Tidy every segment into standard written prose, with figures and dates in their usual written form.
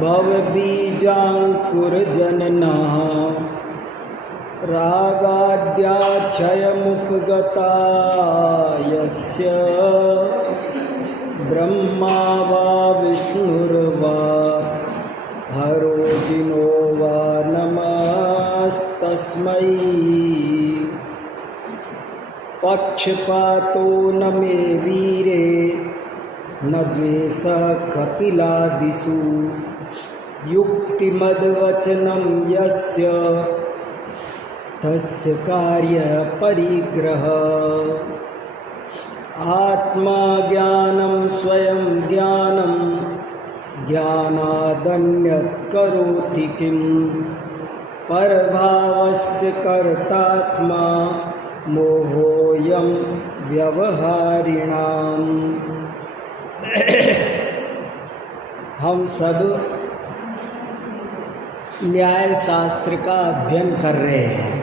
भवबीजाङ्कुरजननः रागाद्याक्षयमुपगता यस्य ब्रह्मा वा विष्णुर्वा हरो जिनो वा नमस्तस्मै। पक्षपातो न मे वीरे न द्वेषः कपिलादिषु युक्तिमद्वचनं यस्य तस्य कार्यपरिग्रहः। आत्मा ज्ञानं स्वयं ज्ञानं ज्ञानादन्यत् करोति किं परभावस्य कर्तात्मा मोहोऽयं व्यवहारिणाम्। हम सब न्याय शास्त्र का अध्ययन कर रहे हैं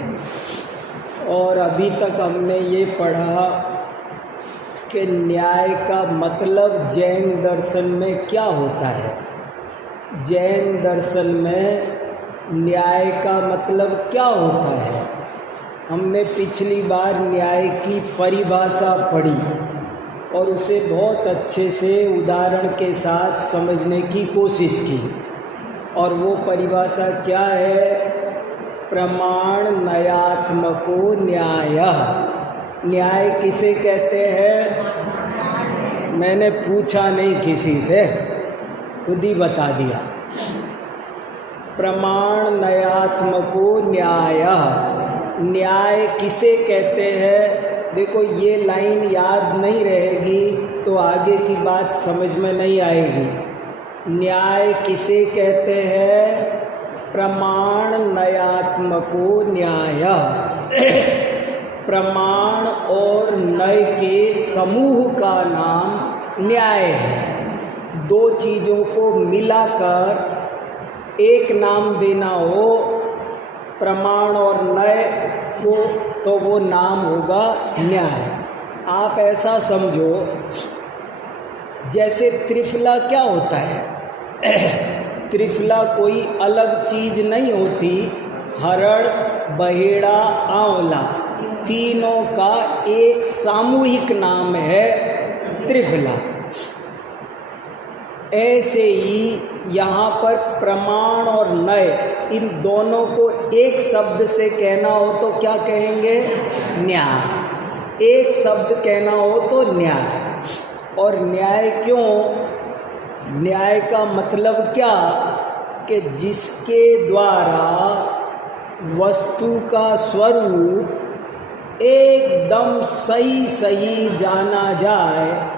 और अभी तक हमने ये पढ़ा कि न्याय का मतलब जैन दर्शन में क्या होता है। जैन दर्शन में न्याय का मतलब क्या होता है। हमने पिछली बार न्याय की परिभाषा पढ़ी और उसे बहुत अच्छे से उदाहरण के साथ समझने की कोशिश की। और वो परिभाषा क्या है? प्रमाण नयात्मको न्यायः। न्याय किसे कहते हैं? मैंने पूछा नहीं किसी से, खुद ही बता दिया। प्रमाण नयात्मको न्यायः। न्याय किसे कहते हैं? देखो, ये लाइन याद नहीं रहेगी तो आगे की बात समझ में नहीं आएगी। न्याय किसे कहते हैं? प्रमाण नयात्मको न्यायः। प्रमाण और नय के समूह का नाम न्याय है। दो चीज़ों को मिलाकर एक नाम देना हो प्रमाण और नय को, तो वो नाम होगा न्याय। आप ऐसा समझो, जैसे त्रिफला क्या होता है? त्रिफला कोई अलग चीज़ नहीं होती। हरड़, बहेड़ा, आंवला, तीनों का एक सामूहिक नाम है त्रिफला। ऐसे ही यहाँ पर प्रमाण और नय, इन दोनों को एक शब्द से कहना हो तो क्या कहेंगे? न्याय। एक शब्द कहना हो तो न्याय। और न्याय क्यों? न्याय का मतलब क्या? कि जिसके द्वारा वस्तु का स्वरूप एकदम सही सही जाना जाए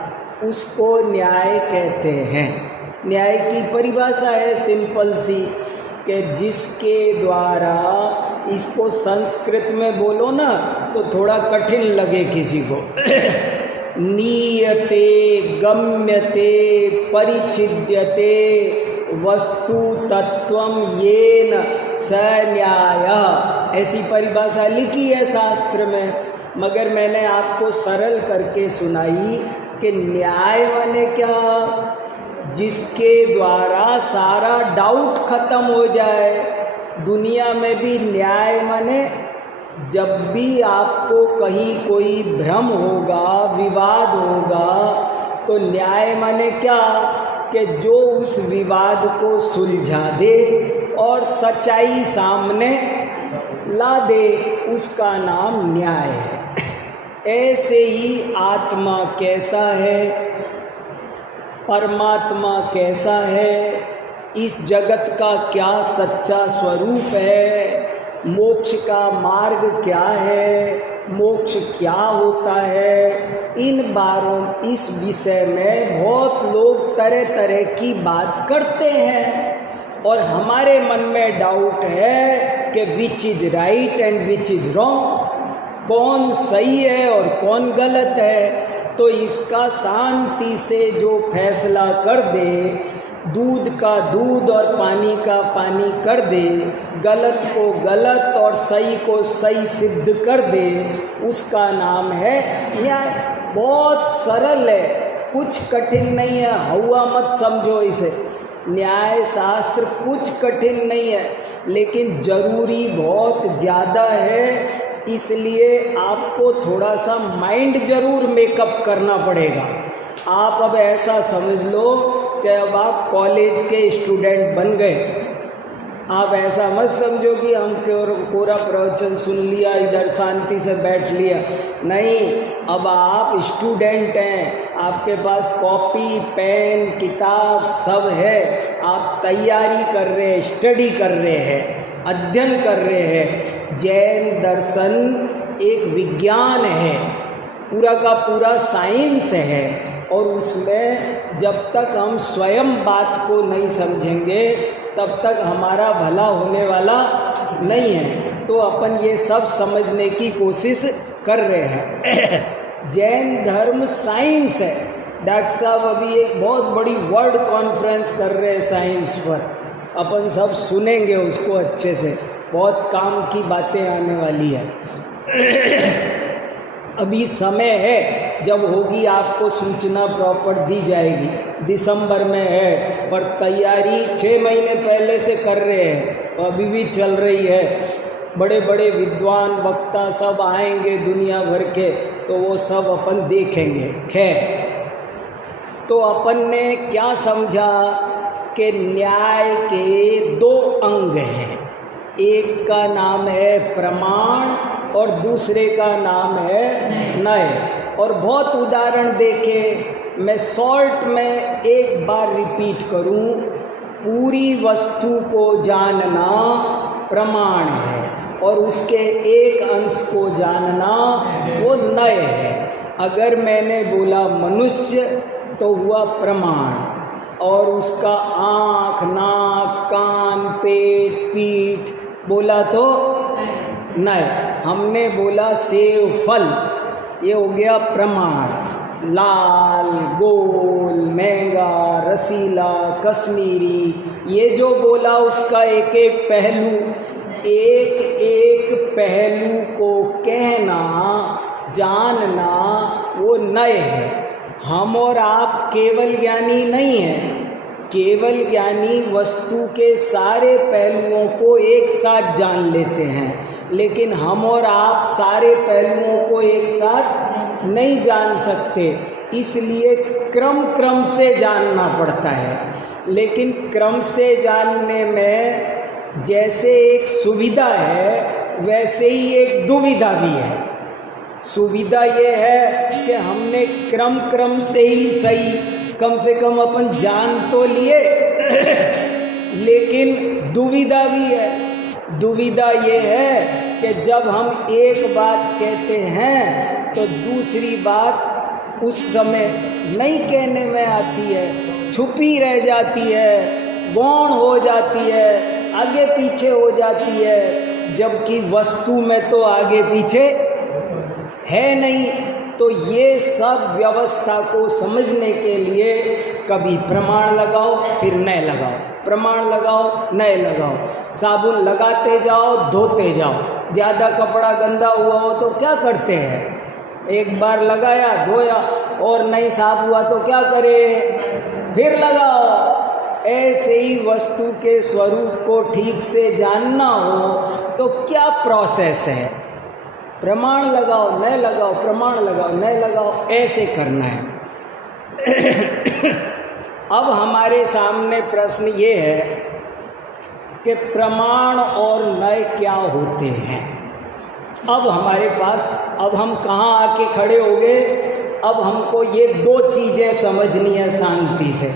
उसको न्याय कहते हैं। न्याय की परिभाषा है सिंपल सी, कि जिसके द्वारा, इसको संस्कृत में बोलो ना तो थोड़ा कठिन लगे किसी को। नीयते, गम्यते, परिच्छिद्यते वस्तु तत्वम येन स न्यायः। ऐसी परिभाषा लिखी है शास्त्र में, मगर मैंने आपको सरल करके सुनाई कि न्याय माने क्या? जिसके द्वारा सारा डाउट खत्म हो जाए। दुनिया में भी न्याय माने जब भी आपको कहीं कोई भ्रम होगा, विवाद होगा, तो न्याय माने क्या? कि जो उस विवाद को सुलझा दे और सच्चाई सामने ला दे, उसका नाम न्याय है। ऐसे ही आत्मा कैसा है, परमात्मा कैसा है, इस जगत का क्या सच्चा स्वरूप है, मोक्ष का मार्ग क्या है, मोक्ष क्या होता है, इस विषय में बहुत लोग तरह तरह की बात करते हैं। और हमारे मन में डाउट है कि which is right and which is wrong, कौन सही है और कौन गलत है। तो इसका शांति से जो फैसला कर दे, दूध का दूध और पानी का पानी कर दे, गलत को गलत और सही को सही सिद्ध कर दे, उसका नाम है न्याय। बहुत सरल है। कुछ कठिन नहीं है, हवा मत समझो इसे। न्याय शास्त्र कुछ कठिन नहीं है, लेकिन ज़रूरी बहुत ज़्यादा है, इसलिए आपको थोड़ा सा माइंड ज़रूर मेकअप करना पड़ेगा। आप अब ऐसा समझ लो कि अब आप कॉलेज के स्टूडेंट बन गए। आप ऐसा मत समझो कि हम पूरा प्रवचन सुन लिया, इधर शांति से बैठ लिया। नहीं, अब आप स्टूडेंट हैं, आपके पास कॉपी पेन किताब सब है, आप तैयारी कर रहे हैं, स्टडी कर रहे हैं, अध्ययन कर रहे हैं। जैन दर्शन एक विज्ञान है, पूरा का पूरा साइंस है, और उसमें जब तक हम स्वयं बात को नहीं समझेंगे तब तक हमारा भला होने वाला नहीं है। तो अपन ये सब समझने की कोशिश कर रहे हैं। जैन धर्म साइंस है। डॉक्टर साहब अभी एक बहुत बड़ी वर्ल्ड कॉन्फ्रेंस कर रहे हैं साइंस पर, अपन सब सुनेंगे उसको अच्छे से, बहुत काम की बातें आने वाली है। अभी समय है, जब होगी आपको सूचना प्रॉपर दी जाएगी। दिसंबर में है, पर तैयारी 6 महीने पहले से कर रहे हैं, अभी भी चल रही है। बड़े बड़े विद्वान वक्ता सब आएंगे दुनिया भर के, तो वो सब अपन देखेंगे। खैर, तो अपन ने क्या समझा कि न्याय के 2 अंग हैं। एक का नाम है प्रमाण और दूसरे का नाम है न्याय। और बहुत उदाहरण देखे, मैं शॉर्ट में एक बार रिपीट करूं, पूरी वस्तु को जानना प्रमाण है और उसके एक अंश को जानना वो न्याय है। अगर मैंने बोला मनुष्य तो हुआ प्रमाण, और उसका आँख नाक कान पेट पीठ बोला तो न्याय। हमने बोला सेव फल, ये हो गया प्रमाण। लाल गोल महंगा रसीला कश्मीरी, ये जो बोला उसका एक एक पहलू, एक एक पहलू को कहना जानना वो न्याय है। हम और आप केवल ज्ञानी नहीं हैं। केवल ज्ञानी वस्तु के सारे पहलुओं को एक साथ जान लेते हैं, लेकिन हम और आप सारे पहलुओं को एक साथ नहीं जान सकते, इसलिए क्रम से जानना पड़ता है। लेकिन क्रम से जानने में जैसे एक सुविधा है, वैसे ही एक दुविधा भी है। सुविधा ये है कि हमने क्रम से ही सही, कम से कम अपन जान तो लिए, लेकिन दुविधा भी है। दुविधा ये है कि जब हम एक बात कहते हैं तो दूसरी बात उस समय नहीं कहने में आती है, छुपी रह जाती है, गौण हो जाती है, आगे पीछे हो जाती है, जबकि वस्तु में तो आगे पीछे है नहीं। तो ये सब व्यवस्था को समझने के लिए कभी प्रमाण लगाओ फिर न्याय लगाओ, प्रमाण लगाओ न्याय लगाओ। साबुन लगाते जाओ धोते जाओ। ज़्यादा कपड़ा गंदा हुआ हो तो क्या करते हैं, एक बार लगाया धोया और नहीं साफ हुआ तो क्या करें, फिर लगाओ। ऐसे ही वस्तु के स्वरूप को ठीक से जानना हो तो क्या प्रोसेस है, प्रमाण लगाओ न्याय लगाओ, प्रमाण लगाओ न्याय लगाओ, ऐसे करना है। अब हमारे सामने प्रश्न ये है कि प्रमाण और न्याय क्या होते हैं। अब हमारे पास, अब हम कहाँ आके खड़े हो गए, अब हमको ये 2 चीज़ें समझनी है शांति से।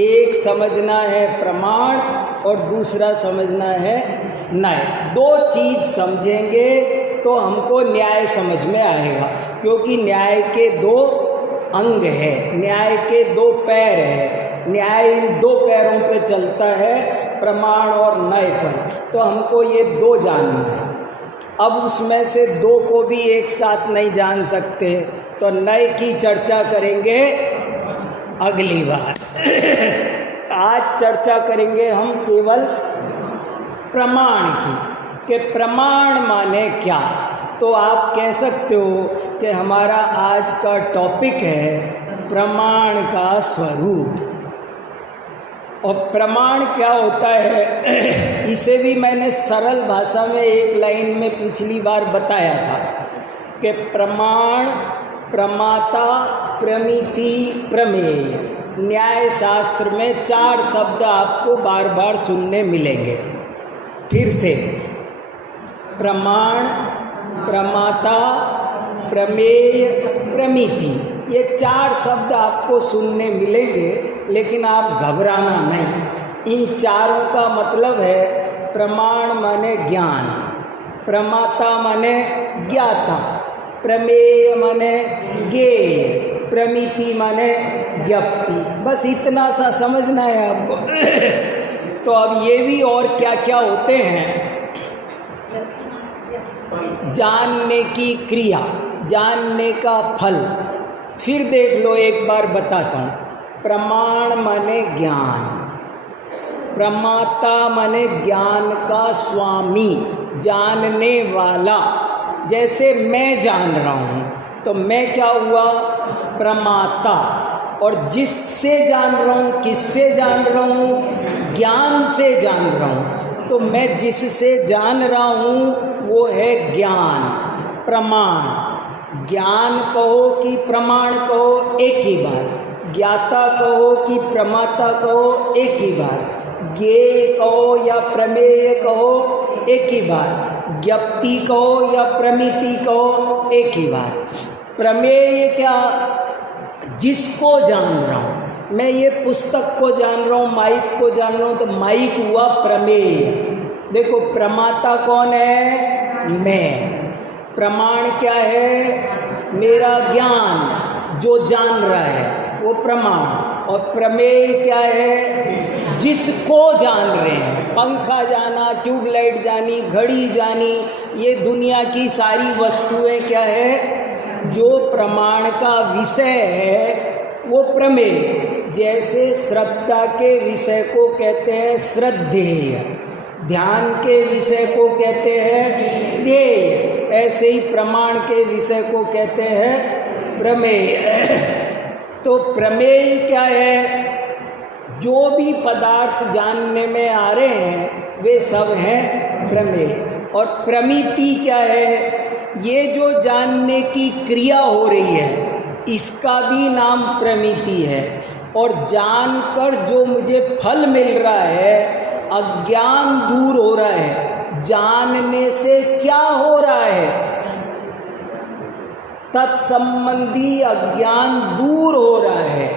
एक समझना है प्रमाण और दूसरा समझना है न्याय। 2 चीज़ समझेंगे तो हमको न्याय समझ में आएगा, क्योंकि न्याय के 2 अंग है, न्याय के 2 पैर है। न्याय इन 2 पैरों पे चलता है, प्रमाण और न्याय पर। तो हमको ये 2 जानना है। अब उसमें से 2 को भी एक साथ नहीं जान सकते, तो न्याय की चर्चा करेंगे अगली बार। आज चर्चा करेंगे हम केवल प्रमाण की, कि प्रमाण माने क्या। तो आप कह सकते हो कि हमारा आज का टॉपिक है प्रमाण का स्वरूप। और प्रमाण क्या होता है इसे भी मैंने सरल भाषा में एक लाइन में पिछली बार बताया था कि प्रमाण, प्रमाता, प्रमिति, प्रमेय। न्याय शास्त्र में 4 शब्द आपको बार बार सुनने मिलेंगे। फिर से, प्रमाण, प्रमाता, प्रमेय, प्रमिति, ये 4 शब्द आपको सुनने मिलेंगे, लेकिन आप घबराना नहीं। इन चारों का मतलब है प्रमाण माने ज्ञान, प्रमाता माने ज्ञाता, प्रमेय माने ज्ञेय, प्रमिति माने ज्ञप्ति। बस इतना सा समझना है आपको। तो अब ये भी और क्या क्या होते हैं। जानने की क्रिया, जानने का फल। फिर देख लो, एक बार बताता हूँ। प्रमाण माने ज्ञान, प्रमाता माने ज्ञान का स्वामी, जानने वाला। जैसे मैं जान रहा हूँ तो मैं क्या हुआ, प्रमाता। और जिससे जान रहा हूँ, किससे जान रहा हूँ, ज्ञान से जान रहा हूँ। तो मैं जिससे जान रहा हूँ वो है ज्ञान, प्रमाण। ज्ञान कहो कि प्रमाण कहो एक ही बात, ज्ञाता कहो कि प्रमाता कहो एक ही बात, ज्ञेय कहो या प्रमेय कहो एक ही बात, ज्ञप्ति कहो या प्रमिति कहो एक ही बात। प्रमेय क्या, जिसको जान रहा हूँ। मैं ये पुस्तक को जान रहा हूँ, माइक को जान रहा हूँ, तो माइक हुआ प्रमेय। देखो, प्रमाता कौन है, मैं। प्रमाण क्या है, मेरा ज्ञान, जो जान रहा है वो प्रमाण। और प्रमेय क्या है, जिसको जान रहे हैं। पंखा जाना, ट्यूबलाइट जानी, घड़ी जानी, ये दुनिया की सारी वस्तुएं क्या है, जो प्रमाण का विषय है वो प्रमेय। जैसे श्रद्धा के विषय को कहते हैं श्रद्धेय, ध्यान के विषय को कहते हैं ध्येय, ऐसे ही प्रमाण के विषय को कहते हैं प्रमेय। तो प्रमेय क्या है, जो भी पदार्थ जानने में आ रहे हैं वे सब हैं प्रमेय। और प्रमिति क्या है, ये जो जानने की क्रिया हो रही है इसका भी नाम प्रमिति है। और जानकर जो मुझे फल मिल रहा है, अज्ञान दूर हो रहा है। जानने से क्या हो रहा है, तत्संबंधी अज्ञान दूर हो रहा है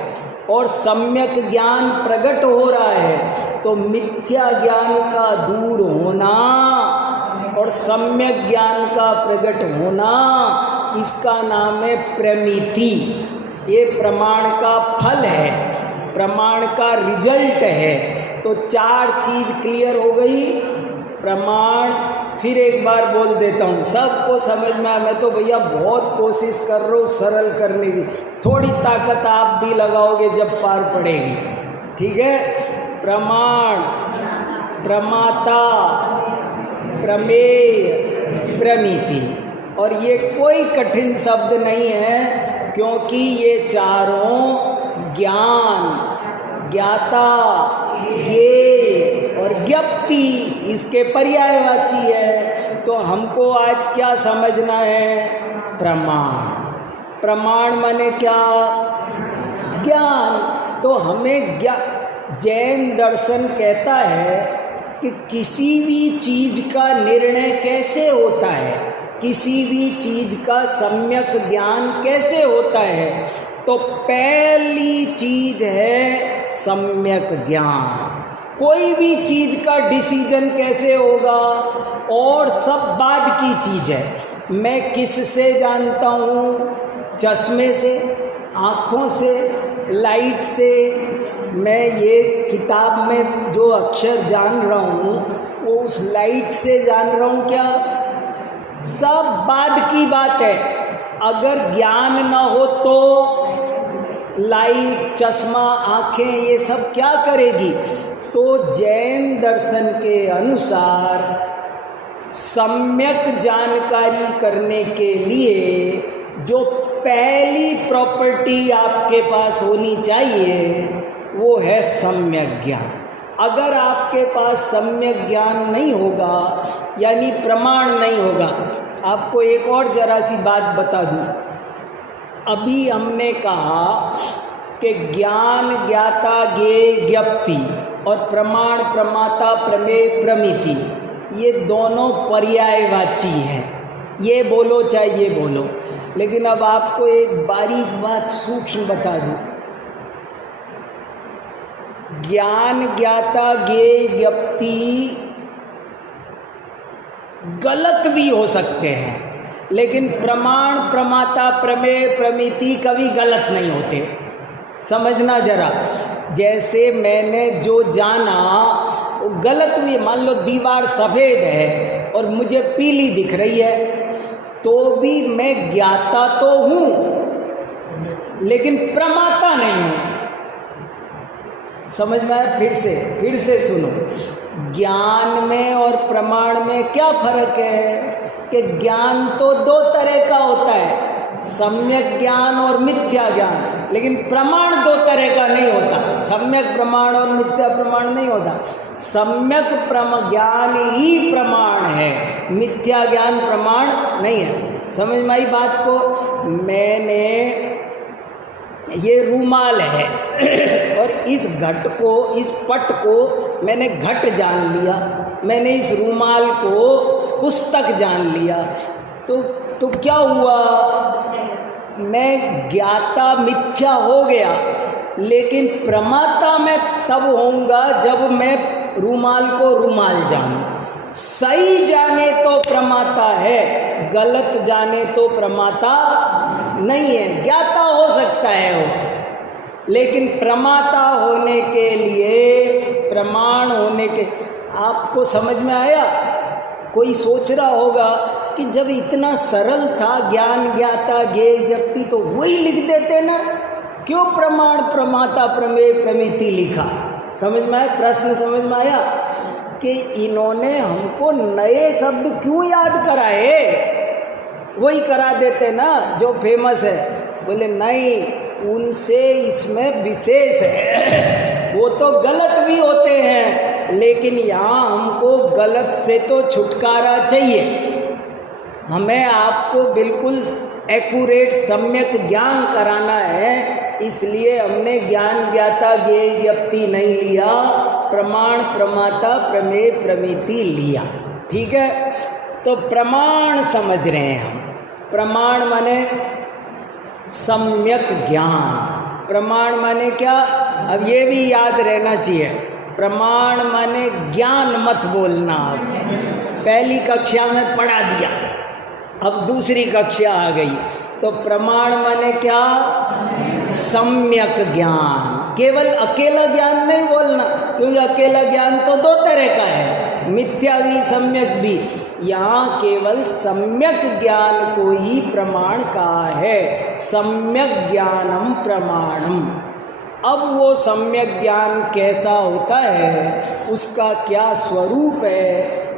और सम्यक ज्ञान प्रकट हो रहा है। तो मिथ्या ज्ञान का दूर होना और सम्यक ज्ञान का प्रकट होना, इसका नाम है प्रमिति। ये प्रमाण का फल है, प्रमाण का रिजल्ट है। तो 4 चीज क्लियर हो गई। प्रमाण, फिर एक बार बोल देता हूँ, सबको समझ में आए। मैं तो भैया बहुत कोशिश कर रहा हूँ सरल करने की, थोड़ी ताकत आप भी लगाओगे जब पार पड़ेगी, ठीक है। प्रमाण, प्रमाता, प्रमेय, प्रमिति। और ये कोई कठिन शब्द नहीं है, क्योंकि ये चारों ज्ञान, ज्ञाता, ज्ञेय और ज्ञप्ति इसके पर्यायवाची है। तो हमको आज क्या समझना है, प्रमाण। प्रमाण माने क्या, ज्ञान। तो हमें जैन दर्शन कहता है कि किसी भी चीज का निर्णय कैसे होता है, किसी भी चीज का सम्यक ज्ञान कैसे होता है। तो पहली चीज है सम्यक ज्ञान। कोई भी चीज का डिसीजन कैसे होगा, और सब बाद की चीज है। मैं किससे जानता हूँ, चश्मे से, आँखों से, लाइट से। मैं ये किताब में जो अक्षर जान रहा हूँ वो उस लाइट से जान रहा हूँ क्या, सब बाद की बात है। अगर ज्ञान न हो तो लाइट, चश्मा, आँखें ये सब क्या करेगी। तो जैन दर्शन के अनुसार सम्यक जानकारी करने के लिए जो पहली प्रॉपर्टी आपके पास होनी चाहिए वो है सम्यक ज्ञान। अगर आपके पास सम्यक ज्ञान नहीं होगा यानी प्रमाण नहीं होगा, आपको एक और जरा सी बात बता दूं। अभी हमने कहा कि ज्ञान ज्ञाता ज्ञेय ज्ञप्ति और प्रमाण प्रमाता प्रमेय प्रमिति ये दोनों पर्यायवाची हैं, ये बोलो चाहे ये बोलो। लेकिन अब आपको एक बारीक बात सूक्ष्म बता दूं, ज्ञान ज्ञाता ज्ञेय ज्ञप्ति गलत भी हो सकते हैं, लेकिन प्रमाण प्रमाता प्रमेय प्रमिति कभी गलत नहीं होते। समझना जरा, जैसे मैंने जो जाना वो गलत हुई, मान लो दीवार सफ़ेद है और मुझे पीली दिख रही है, तो भी मैं ज्ञाता तो हूँ लेकिन प्रमाता नहीं हूँ। समझ में आया? फिर से सुनो, ज्ञान में और प्रमाण में क्या फर्क है कि ज्ञान तो दो तरह का होता है, सम्यक ज्ञान और मिथ्या ज्ञान, लेकिन प्रमाण दो तरह का नहीं होता। सम्यक प्रमाण और मिथ्या प्रमाण नहीं होता। सम्यक ज्ञान ही प्रमाण है, मिथ्या ज्ञान प्रमाण नहीं है। समझ में आई बात को? मैंने ये रूमाल है और इस घट को, इस पट को मैंने घट जान लिया, मैंने इस रूमाल को पुस्तक जान लिया, तो क्या हुआ? मैं ज्ञाता मिथ्या हो गया, लेकिन प्रमाता मैं तब होऊंगा जब मैं रूमाल को रूमाल जानूं। सही जाने तो प्रमाता है, गलत जाने तो प्रमाता नहीं है। ज्ञाता हो सकता है वो, लेकिन प्रमाता होने के लिए, प्रमाण होने के, आपको समझ में आया? कोई सोच रहा होगा कि जब इतना सरल था ज्ञान ज्ञाता ज्ञेय ज्ञप्ति तो वही लिख देते ना, क्यों प्रमाण प्रमाता प्रमेय प्रमिति लिखा? समझ में आया? प्रश्न समझ में आया कि इन्होंने हमको नए शब्द क्यों याद कराए? वही करा देते ना जो फेमस है। बोले नहीं, उनसे इसमें विशेष है, वो तो गलत भी होते हैं, लेकिन यहाँ हमको गलत से तो छुटकारा चाहिए। हमें आपको बिल्कुल एक्यूरेट सम्यक ज्ञान कराना है, इसलिए हमने ज्ञान ज्ञाता ज्ञेय ज्ञप्ति नहीं लिया, प्रमाण प्रमाता प्रमेय प्रमिति लिया। ठीक है? तो प्रमाण समझ रहे हैं हम। प्रमाण माने सम्यक ज्ञान। प्रमाण माने क्या? अब ये भी याद रहना चाहिए, प्रमाण माने ज्ञान मत बोलना। पहली कक्षा में पढ़ा दिया, अब दूसरी कक्षा आ गई, तो प्रमाण माने क्या? सम्यक ज्ञान। केवल अकेला ज्ञान नहीं बोलना, क्योंकि अकेला ज्ञान तो दो तरह का है, मिथ्या भी सम्यक भी। यहाँ केवल सम्यक ज्ञान को ही प्रमाण कहा है, सम्यक ज्ञानम प्रमाणम। अब वो सम्यक ज्ञान कैसा होता है, उसका क्या स्वरूप है,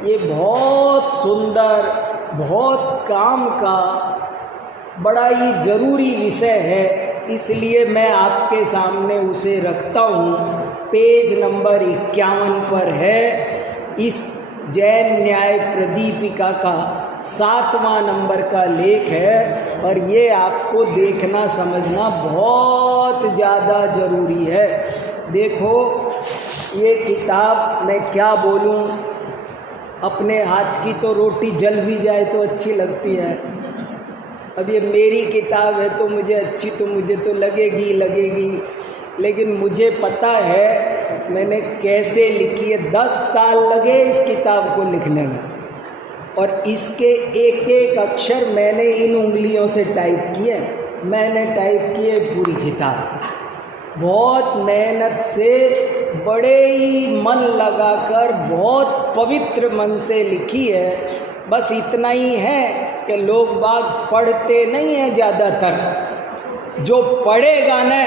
ये बहुत सुंदर, बहुत काम का, बड़ा ही जरूरी विषय है, इसलिए मैं आपके सामने उसे रखता हूँ। पेज नंबर 51 पर है, इस जैन न्याय प्रदीपिका का 7वां नंबर का लेख है, और ये आपको देखना समझना बहुत ज़्यादा ज़रूरी है। देखो ये किताब, मैं क्या बोलूँ, अपने हाथ की तो रोटी जल भी जाए तो अच्छी लगती है। अब ये मेरी किताब है तो मुझे अच्छी तो मुझे तो लगेगी, लेकिन मुझे पता है मैंने कैसे लिखी है। 10 साल लगे इस किताब को लिखने में, और इसके एक एक अक्षर मैंने इन उंगलियों से टाइप किए। मैंने टाइप किए पूरी किताब, बहुत मेहनत से, बड़े ही मन लगाकर, बहुत पवित्र मन से लिखी है। बस इतना ही है कि लोग बाग पढ़ते नहीं हैं ज़्यादातर, जो पढ़ेगा ना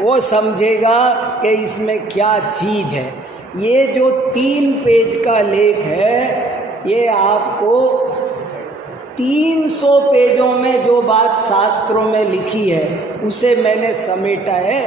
वो समझेगा कि इसमें क्या चीज़ है। ये जो 3 पेज का लेख है, ये आपको 300 पेजों में जो बात शास्त्रों में लिखी है उसे मैंने समेटा है।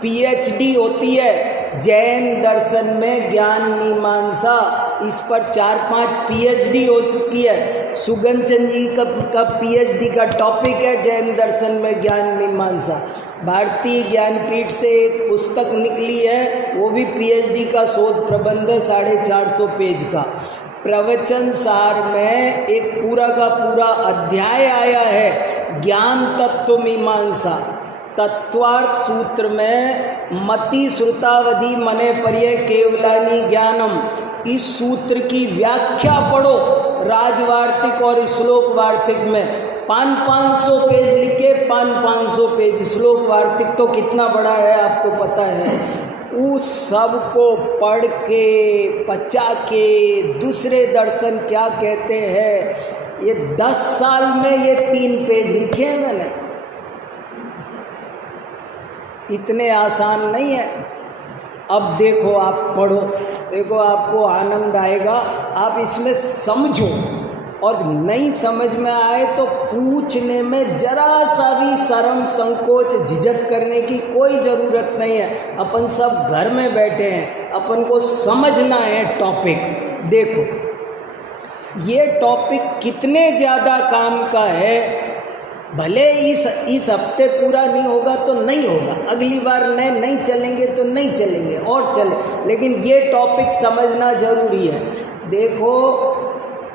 पीएचडी होती है जैन दर्शन में, ज्ञान मीमांसा, इस पर 4-5 पीएचडी हो चुकी है। सुगन चंद जी का पीएचडी का टॉपिक है जैन दर्शन में ज्ञान मीमांसा। भारतीय ज्ञानपीठ से एक पुस्तक निकली है, वो भी पीएचडी का शोध प्रबंध है, 450 पेज का। प्रवचन सार में एक पूरा का पूरा अध्याय आया है ज्ञान तत्व मीमांसा। तत्वार्थ सूत्र में मति श्रुतावधि मने पर्य केवलानी ज्ञानम, इस सूत्र की व्याख्या पढ़ो राजवार्तिक और श्लोक वार्तिक में। 500 पेज लिखे, 500 पेज। श्लोक वार्तिक तो कितना बड़ा है आपको पता है। उस सब को पढ़ के पचा के दूसरे दर्शन क्या कहते हैं, ये 10 साल में ये 3 पेज लिखे हैं मैंने। इतने आसान नहीं है। अब देखो, आप पढ़ो, देखो आपको आनंद आएगा। आप इसमें समझो, और नहीं समझ में आए तो पूछने में जरा सा भी शर्म संकोच झिझक करने की कोई ज़रूरत नहीं है। अपन सब घर में बैठे हैं, अपन को समझना है टॉपिक। देखो ये टॉपिक कितने ज़्यादा काम का है। भले इस हफ्ते पूरा नहीं होगा तो नहीं होगा, अगली बार नहीं चलेंगे तो नहीं चलेंगे और चले, लेकिन ये टॉपिक समझना जरूरी है। देखो,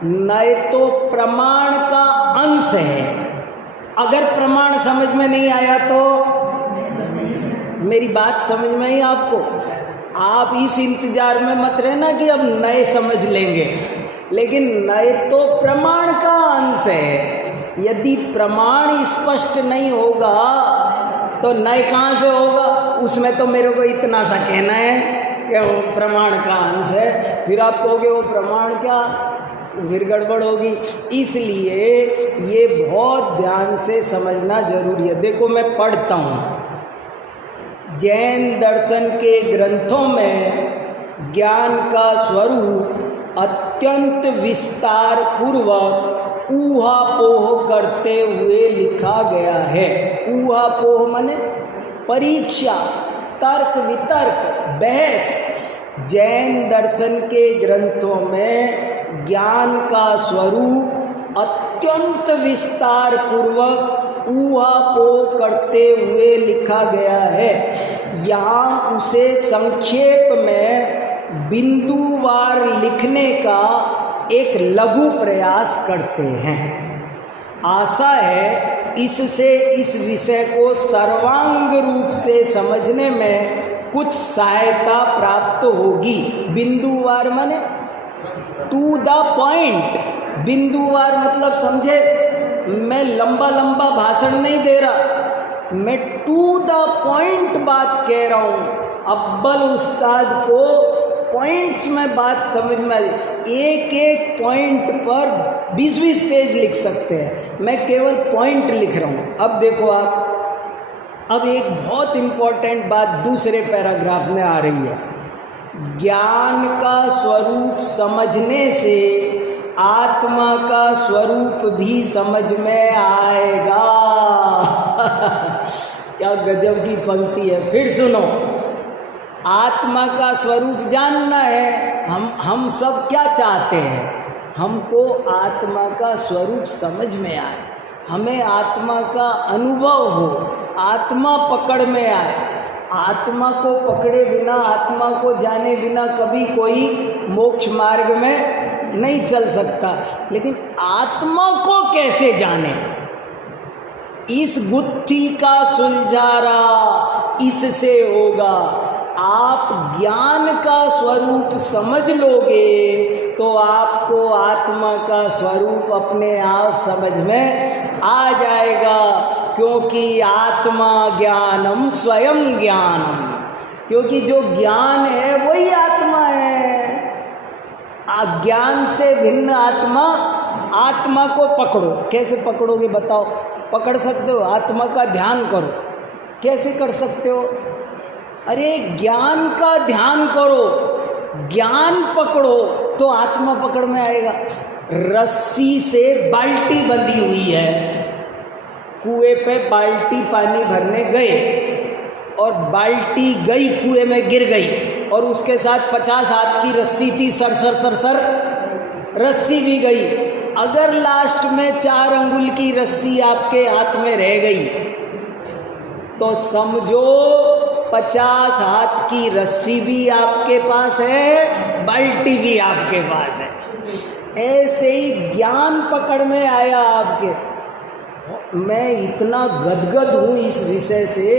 नए तो प्रमाण का अंश है। अगर प्रमाण समझ में नहीं आया तो मेरी बात समझ में आई आपको? आप इस इंतजार में मत रहना कि अब नए समझ लेंगे, लेकिन नए तो प्रमाण का अंश है। यदि प्रमाण स्पष्ट नहीं होगा तो नए कहाँ से होगा? उसमें तो मेरे को इतना सा कहना है कि वो प्रमाण का अंश है, फिर आप कहोगे वो प्रमाण क्या, फिर गड़बड़ होगी। इसलिए ये बहुत ध्यान से समझना जरूरी है। देखो मैं पढ़ता हूँ। जैन दर्शन के ग्रंथों में ज्ञान का स्वरूप अत्यंत विस्तार पूर्वक ऊहापोह करते हुए लिखा गया है। ऊहापोह माने परीक्षा, तर्क वितर्क, बहस। जैन दर्शन के ग्रंथों में ज्ञान का स्वरूप अत्यंत विस्तार पूर्वक ऊहापोह करते हुए लिखा गया है। यहाँ उसे संक्षेप में बिंदुवार लिखने का एक लघु प्रयास करते हैं। आशा है इससे इस विषय को सर्वांग रूप से समझने में कुछ सहायता प्राप्त होगी। बिंदुवार माने टू द पॉइंट। बिंदुवार मतलब समझे, मैं लंबा लंबा भाषण नहीं दे रहा, मैं टू द पॉइंट बात कह रहा हूँ। अव्वल उस्ताद को पॉइंट्स में बात समझ में आ जाए। एक एक पॉइंट पर 20-20 पेज लिख सकते हैं, मैं केवल पॉइंट लिख रहा हूँ। अब देखो आप, अब एक बहुत इम्पोर्टेंट बात दूसरे पैराग्राफ में आ रही है। ज्ञान का स्वरूप समझने से आत्मा का स्वरूप भी समझ में आएगा। क्या गजब की पंक्ति है। फिर सुनो, आत्मा का स्वरूप जानना है। हम सब क्या चाहते हैं? हमको आत्मा का स्वरूप समझ में आए, हमें आत्मा का अनुभव हो, आत्मा पकड़ में आए। आत्मा को पकड़े बिना, आत्मा को जाने बिना कभी कोई मोक्ष मार्ग में नहीं चल सकता। लेकिन आत्मा को कैसे जाने, इस गुत्थी का सुलझारा इससे होगा। आप ज्ञान का स्वरूप समझ लोगे तो आपको आत्मा का स्वरूप अपने आप समझ में आ जाएगा। क्योंकि आत्मा ज्ञानम स्वयं ज्ञानम, क्योंकि जो ज्ञान है वही आत्मा है। अज्ञान से भिन्न आत्मा। आत्मा को पकड़ो। कैसे पकड़ोगे बताओ? पकड़ सकते हो? आत्मा का ध्यान करो। कैसे कर सकते हो? अरे ज्ञान का ध्यान करो, ज्ञान पकड़ो तो आत्मा पकड़ में आएगा। रस्सी से बाल्टी बंधी हुई है, कुएं पे बाल्टी पानी भरने गए और बाल्टी गई कुएं में गिर गई और उसके साथ 50 हाथ की रस्सी थी, सर सर सर सर रस्सी भी गई। अगर लास्ट में 4 अंगुल की रस्सी आपके हाथ में रह गई तो समझो 50 हाथ की रस्सी भी आपके पास है, बाल्टी भी आपके पास है। ऐसे ही ज्ञान पकड़ में आया आपके। मैं इतना गदगद हूँ इस विषय से,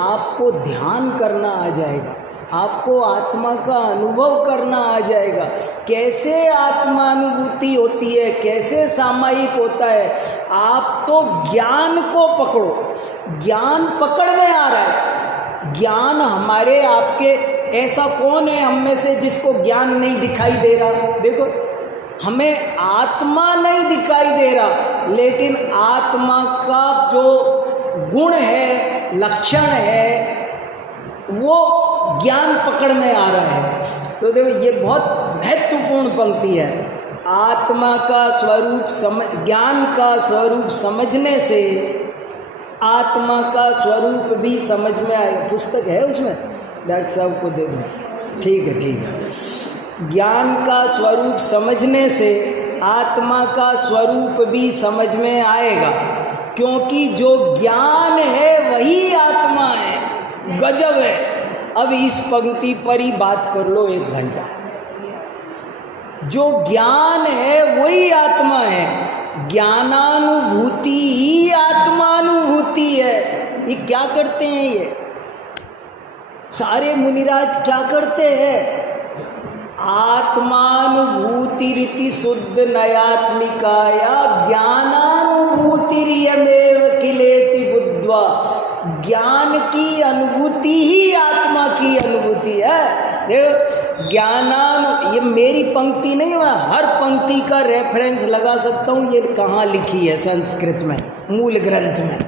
आपको ध्यान करना आ जाएगा, आपको आत्मा का अनुभव करना आ जाएगा, कैसे आत्मानुभूति होती है, कैसे सामायिक होता है। आप तो ज्ञान को पकड़ो, ज्ञान पकड़ में आ रहा है। ज्ञान हमारे आपके, ऐसा कौन है हम में से जिसको ज्ञान नहीं दिखाई दे रहा? देखो, हमें आत्मा नहीं दिखाई दे रहा, लेकिन आत्मा का जो गुण है, लक्षण है, वो ज्ञान पकड़ में आ रहा है। तो देखो, ये बहुत महत्वपूर्ण पंक्ति है। आत्मा का स्वरूप ज्ञान का स्वरूप समझने से आत्मा का स्वरूप भी समझ में आएगा। पुस्तक है उसमें, डॉक्टर साहब को दे दो। ठीक है, ठीक है। ज्ञान का स्वरूप समझने से आत्मा का स्वरूप भी समझ में आएगा, क्योंकि जो ज्ञान है वही आत्मा है। गजब है। अब इस पंक्ति पर ही बात कर लो 1 घंटा। जो ज्ञान है वही आत्मा है, ज्ञानानुभूति ही आत्मानुभूति है। ये क्या करते हैं? ये सारे मुनिराज क्या करते हैं? आत्मानुभूति रीति शुद्ध नयात्मिकाया ज्ञानानुभूतिरियमेव किलेति बुद्ध्वा। ज्ञान की अनुभूति ही आत्मा की अनुभूति है। देखो, ये मेरी पंक्ति नहीं, मैं हर पंक्ति का रेफरेंस लगा सकता हूँ। ये कहाँ लिखी है? संस्कृत में, मूल ग्रंथ में।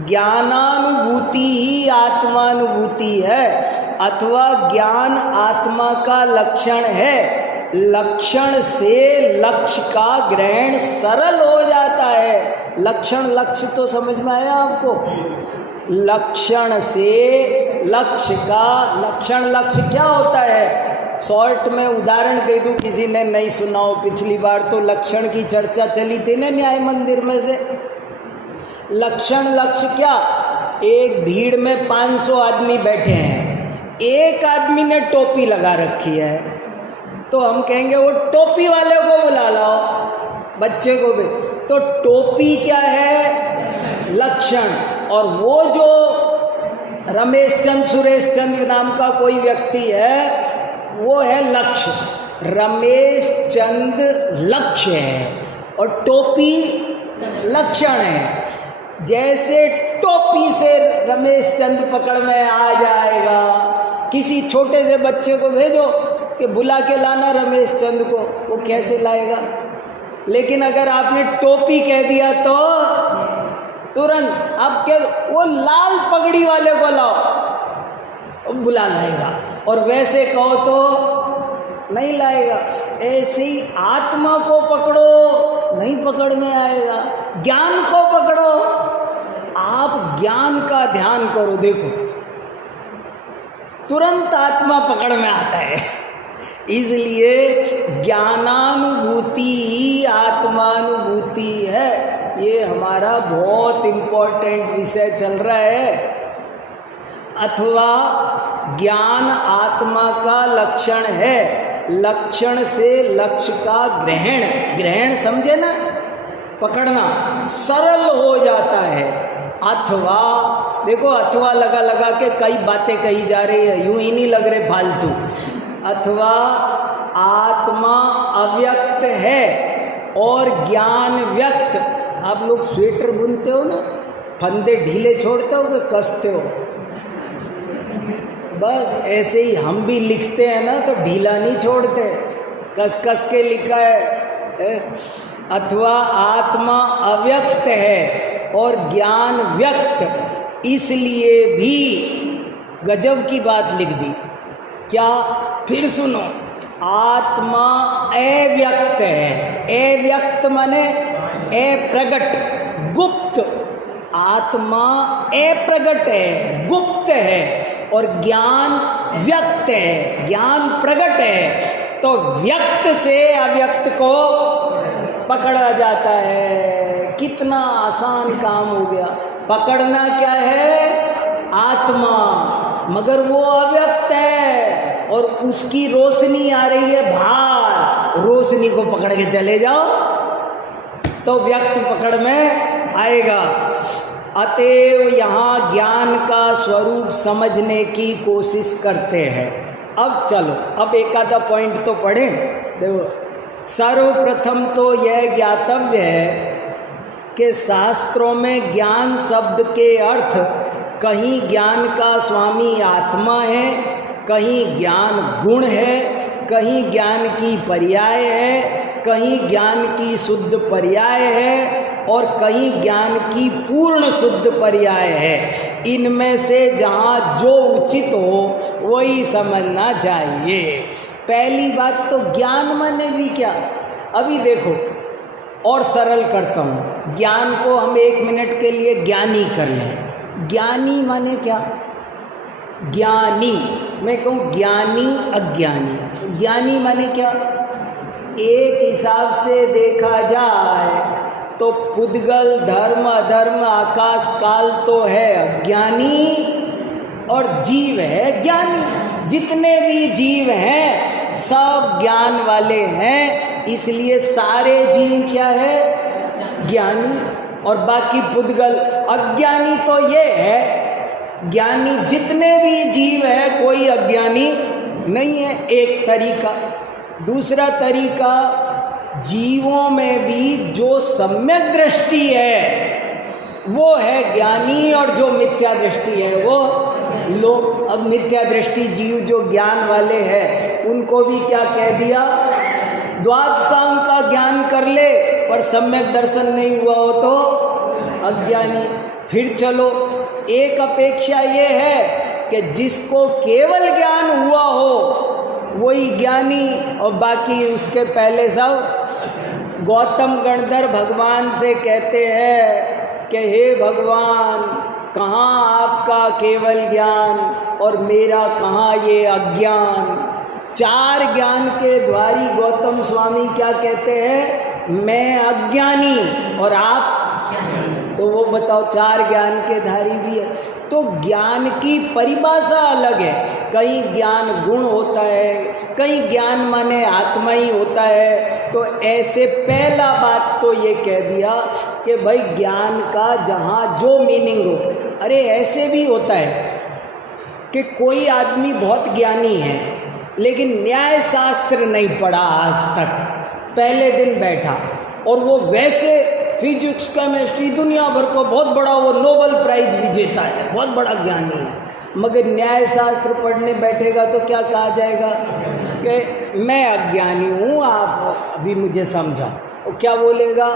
ज्ञानानुभूति ही आत्मानुभूति है, अथवा ज्ञान आत्मा का लक्षण है। लक्षण से लक्ष्य का ग्रहण सरल हो जाता है। लक्षण, लक्ष्य तो समझ में आया आपको? लक्षण से लक्ष्य का, लक्षण लक्ष्य क्या होता है? शॉर्ट में उदाहरण दे दूं, किसी ने नहीं सुना हो, पिछली बार तो लक्षण की चर्चा चली थी ना न्याय मंदिर में से। लक्षण लक्ष्य क्या? एक भीड़ में 500 आदमी बैठे हैं, एक आदमी ने टोपी लगा रखी है, तो हम कहेंगे वो टोपी वाले को बुला लाओ, बच्चे को भी। तो टोपी क्या है? लक्षण। और वो जो रमेश चंद सुरेश चंद नाम का कोई व्यक्ति है, वो है लक्ष्य। रमेश चंद लक्ष्य है और टोपी लक्षण है। जैसे टोपी से रमेश चंद पकड़ में आ जाएगा, किसी छोटे से बच्चे को भेजो कि बुला के लाना रमेश चंद को, वो कैसे लाएगा? लेकिन अगर आपने टोपी कह दिया तो तुरंत आपके वो लाल पगड़ी वाले को लाओ, बुला लाएगा। और वैसे कहो तो नहीं लाएगा। ऐसे ही आत्मा को पकड़ो, नहीं पकड़ में आएगा। ज्ञान को पकड़ो, आप ज्ञान का ध्यान करो, देखो तुरंत आत्मा पकड़ में आता है। इसलिए ज्ञानानुभूति ही आत्मानुभूति है। ये हमारा बहुत इम्पोर्टेंट विषय चल रहा है। अथवा ज्ञान आत्मा का लक्षण है, लक्षण से लक्ष्य का ग्रहण, ग्रहण समझे ना, पकड़ना सरल हो जाता है। अथवा देखो, अथवा लगा लगा के कई बातें कही जा रही है, यूं ही नहीं लग रहे फालतू। अथवा आत्मा अव्यक्त है और ज्ञान व्यक्त। आप लोग स्वेटर बुनते हो ना, फंदे ढीले छोड़ते हो कि कसते हो? बस ऐसे ही हम भी लिखते हैं ना, तो ढीला नहीं छोड़ते, कस कस के लिखा है। अथवा आत्मा अव्यक्त है और ज्ञान व्यक्त, इसलिए भी गजब की बात लिख दी। क्या? फिर सुनो, आत्मा अव्यक्त है। अव्यक्त माने अप्रगट, गुप्त। आत्मा अप्रगट है, गुप्त है, और ज्ञान व्यक्त है, ज्ञान प्रगट है। तो व्यक्त से अव्यक्त को पकड़ा जाता है। कितना आसान काम हो गया। पकड़ना क्या है? आत्मा, मगर वो अव्यक्त है और उसकी रोशनी आ रही है बाहर। रोशनी को पकड़ के चले जाओ तो व्यक्त पकड़ में आएगा। अतएव यहाँ ज्ञान का स्वरूप समझने की कोशिश करते हैं। अब चलो, अब एक आधा पॉइंट तो पढ़ें। देखो, सर्वप्रथम तो यह ज्ञातव्य है कि शास्त्रों में ज्ञान शब्द के अर्थ कहीं ज्ञान का स्वामी आत्मा है, कहीं ज्ञान गुण है, कहीं ज्ञान की पर्याय है, कहीं ज्ञान की शुद्ध पर्याय है, और कहीं ज्ञान की पूर्ण शुद्ध पर्याय है। इनमें से जहाँ जो उचित हो वही समझना चाहिए। पहली बात तो ज्ञान माने भी क्या? अभी देखो, और सरल करता हूँ, ज्ञान को हम 1 मिनट के लिए ज्ञानी कर लें। ज्ञानी माने क्या? ज्ञानी, मैं कहूँ ज्ञानी अज्ञानी। ज्ञानी माने क्या? एक हिसाब से देखा जाए तो पुद्गल, धर्म, अधर्म, आकाश, काल तो है अज्ञानी, और जीव है ज्ञानी। जितने भी जीव हैं सब ज्ञान वाले हैं, इसलिए सारे जीव क्या है? ज्ञानी। और बाकी पुद्गल अज्ञानी। तो ये है ज्ञानी, जितने भी जीव है कोई अज्ञानी नहीं है, एक तरीका। दूसरा तरीका, जीवों में भी जो सम्यक दृष्टि है वो है ज्ञानी, और जो मिथ्या दृष्टि है वो लोग। अब मिथ्या दृष्टि जीव जो ज्ञान वाले हैं उनको भी क्या कह दिया? द्वादशांग का ज्ञान कर ले पर सम्यक दर्शन नहीं हुआ हो तो अज्ञानी। फिर चलो, एक अपेक्षा ये है कि जिसको केवल ज्ञान हुआ हो वही ज्ञानी, और बाकी उसके पहले सब। गौतम गणधर भगवान से कहते हैं कि हे भगवान, कहाँ आपका केवल ज्ञान और मेरा कहाँ ये अज्ञान। 4 ज्ञान के द्वारी गौतम स्वामी क्या कहते हैं? मैं अज्ञानी और आप। तो वो बताओ, 4 ज्ञान के धारी भी है। तो ज्ञान की परिभाषा अलग है। कहीं ज्ञान गुण होता है, कहीं ज्ञान माने आत्मा ही होता है। तो ऐसे पहला बात तो ये कह दिया कि भाई ज्ञान का जहाँ जो मीनिंग हो। अरे ऐसे भी होता है कि कोई आदमी बहुत ज्ञानी है लेकिन न्याय शास्त्र नहीं पढ़ा आज तक। पहले दिन बैठा और वो वैसे फिजिक्स, केमिस्ट्री, दुनिया भर को बहुत बड़ा, वो नोबेल प्राइज विजेता है, बहुत बड़ा ज्ञानी है, मगर न्याय शास्त्र पढ़ने बैठेगा तो क्या कहा जाएगा कि मैं अज्ञानी हूँ, आप अभी मुझे समझा। और क्या बोलेगा?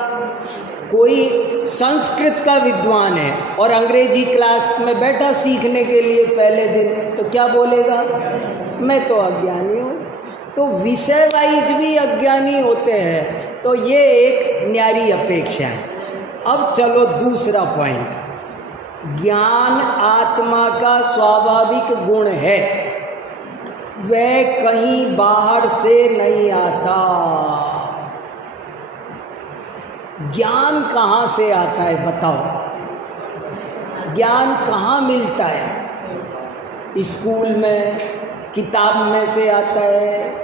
कोई संस्कृत का विद्वान है और अंग्रेजी क्लास में बैठा सीखने के लिए पहले दिन, तो क्या बोलेगा? मैं तो अज्ञानी हूँ। तो विषय वाइज भी अज्ञानी होते हैं। तो ये एक न्यारी अपेक्षा है। अब चलो दूसरा पॉइंट, ज्ञान आत्मा का स्वाभाविक गुण है, वह कहीं बाहर से नहीं आता। ज्ञान कहाँ से आता है बताओ? ज्ञान कहाँ मिलता है? स्कूल में, किताब में से आता है,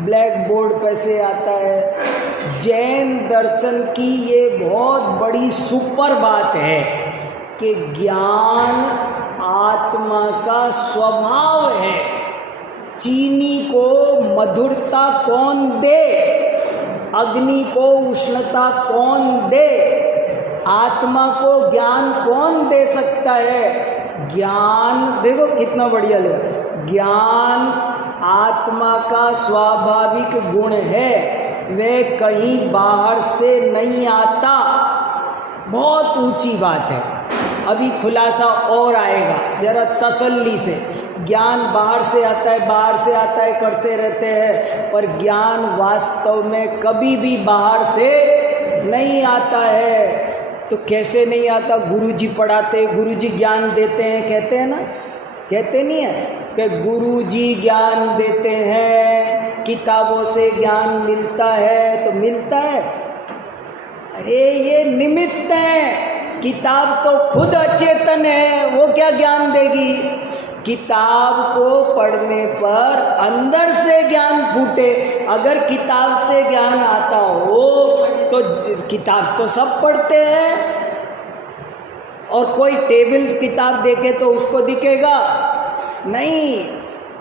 ब्लैक बोर्ड पर से आता है। जैन दर्शन की ये बहुत बड़ी सुपर बात है कि ज्ञान आत्मा का स्वभाव है। चीनी को मधुरता कौन दे? अग्नि को उष्णता कौन दे? आत्मा को ज्ञान कौन दे सकता है? ज्ञान, देखो कितना बढ़िया लगा। ज्ञान आत्मा का स्वाभाविक गुण है, वह कहीं बाहर से नहीं आता। बहुत ऊंची बात है। अभी खुलासा और आएगा, जरा तसल्ली से। ज्ञान बाहर से आता है, बाहर से आता है करते रहते हैं, पर ज्ञान वास्तव में कभी भी बाहर से नहीं आता है। तो कैसे नहीं आता? गुरुजी पढ़ाते, गुरुजी ज्ञान देते हैं, कहते हैं ना, कहते नहीं है कि गुरुजी ज्ञान देते हैं, किताबों से ज्ञान मिलता है, तो मिलता है। अरे ये निमित्त है, किताब तो खुद अचेतन है, वो क्या ज्ञान देगी? किताब को पढ़ने पर अंदर से ज्ञान फूटे। अगर किताब से ज्ञान आता हो तो किताब तो सब पढ़ते हैं, और कोई टेबल किताब देखे तो उसको दिखेगा नहीं।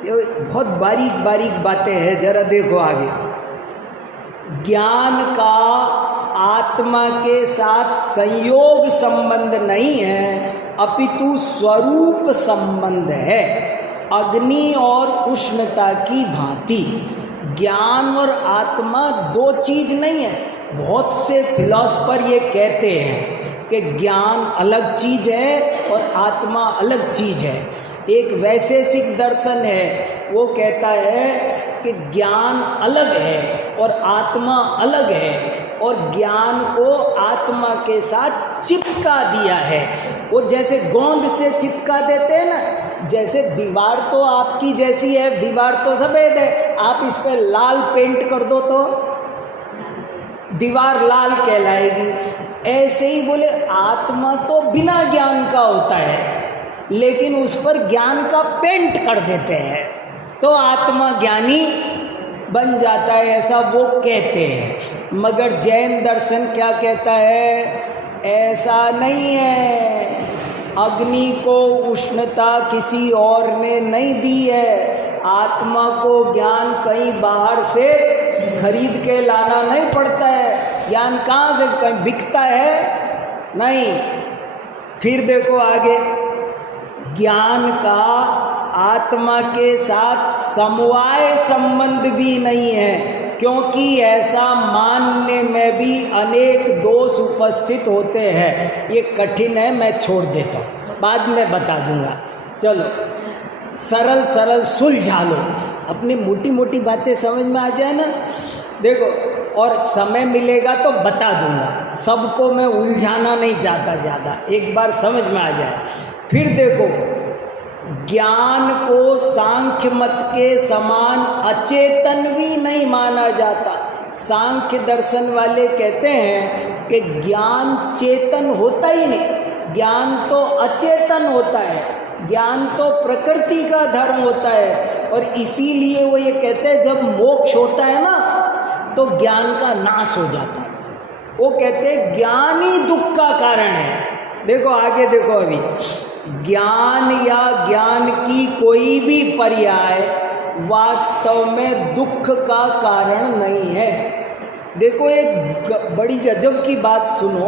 ये बहुत बारीक बारीक बातें हैं, जरा देखो आगे। ज्ञान का आत्मा के साथ संयोग संबंध नहीं है, अपितु स्वरूप संबंध है, अग्नि और उष्णता की भांति। ज्ञान और आत्मा दो चीज नहीं है। बहुत से फिलॉसफर ये कहते हैं कि ज्ञान अलग चीज है और आत्मा अलग चीज है। एक वैशेषिक दर्शन है, वो कहता है कि ज्ञान अलग है और आत्मा अलग है, और ज्ञान को आत्मा के साथ चिपका दिया है। वो जैसे गोंद से चिपका देते हैं ना, जैसे दीवार तो आपकी जैसी है, दीवार तो सफ़ेद है, आप इस पर लाल पेंट कर दो तो दीवार लाल कहलाएगी। ऐसे ही बोले आत्मा तो बिना ज्ञान का होता है, लेकिन उस पर ज्ञान का पेंट कर देते हैं तो आत्मा ज्ञानी बन जाता है, ऐसा वो कहते हैं। मगर जैन दर्शन क्या कहता है? ऐसा नहीं है। अग्नि को उष्णता किसी और ने नहीं दी है, आत्मा को ज्ञान कहीं बाहर से खरीद के लाना नहीं पड़ता है। ज्ञान कहाँ से कहीं बिकता है? नहीं। फिर देखो आगे, ज्ञान का आत्मा के साथ समवाय संबंध भी नहीं है, क्योंकि ऐसा मानने में भी अनेक दोष उपस्थित होते हैं। ये कठिन है, मैं छोड़ देता हूँ, बाद में बता दूंगा। चलो सरल सरल सुलझा लो, अपनी मोटी मोटी बातें समझ में आ जाए ना। देखो, और समय मिलेगा तो बता दूंगा, सबको मैं उलझाना नहीं चाहता ज़्यादा, एक बार समझ में आ जाए। फिर देखो, ज्ञान को सांख्य मत के समान अचेतन भी नहीं माना जाता। सांख्य दर्शन वाले कहते हैं कि ज्ञान चेतन होता ही नहीं, ज्ञान तो अचेतन होता है, ज्ञान तो प्रकृति का धर्म होता है। और इसीलिए वो ये कहते हैं जब मोक्ष होता है ना तो ज्ञान का नाश हो जाता है। वो कहते हैं ज्ञान ही दुख का कारण है। देखो आगे देखो, अभी ज्ञान या ज्ञान की कोई भी पर्याय वास्तव में दुख का कारण नहीं है। देखो एक बड़ी गजब की बात सुनो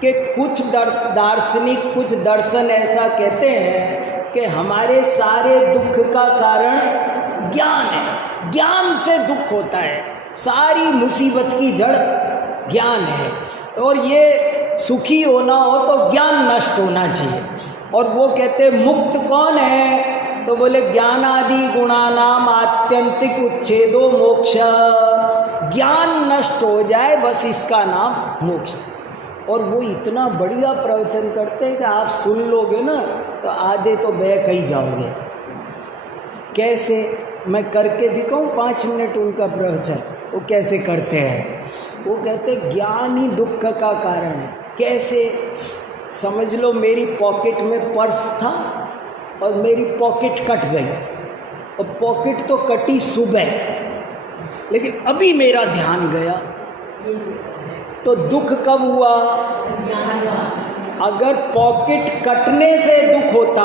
कि कुछ दार्शनिक, कुछ दर्शन ऐसा कहते हैं कि हमारे सारे दुख का कारण ज्ञान है, ज्ञान से दुख होता है, सारी मुसीबत की जड़ ज्ञान है, और ये सुखी होना हो तो ज्ञान नष्ट होना चाहिए। और वो कहते मुक्त कौन है? तो बोले ज्ञानादि गुणानाम आत्यंतिक उच्छेदो मोक्ष। ज्ञान नष्ट हो जाए बस इसका नाम मोक्ष। और वो इतना बढ़िया प्रवचन करते हैं कि आप सुन लोगे ना तो आधे तो बहक ही जाओगे। कैसे? मैं करके दिखाऊं 5 मिनट उनका प्रवचन, वो कैसे करते हैं। वो कहते ज्ञान ही दुख का कारण है। कैसे? समझ लो मेरी पॉकेट में पर्स था और मेरी पॉकेट कट गई, और पॉकेट तो कटी सुबह, लेकिन अभी मेरा ध्यान गया, तो दुख कब हुआ? अगर पॉकेट कटने से दुख होता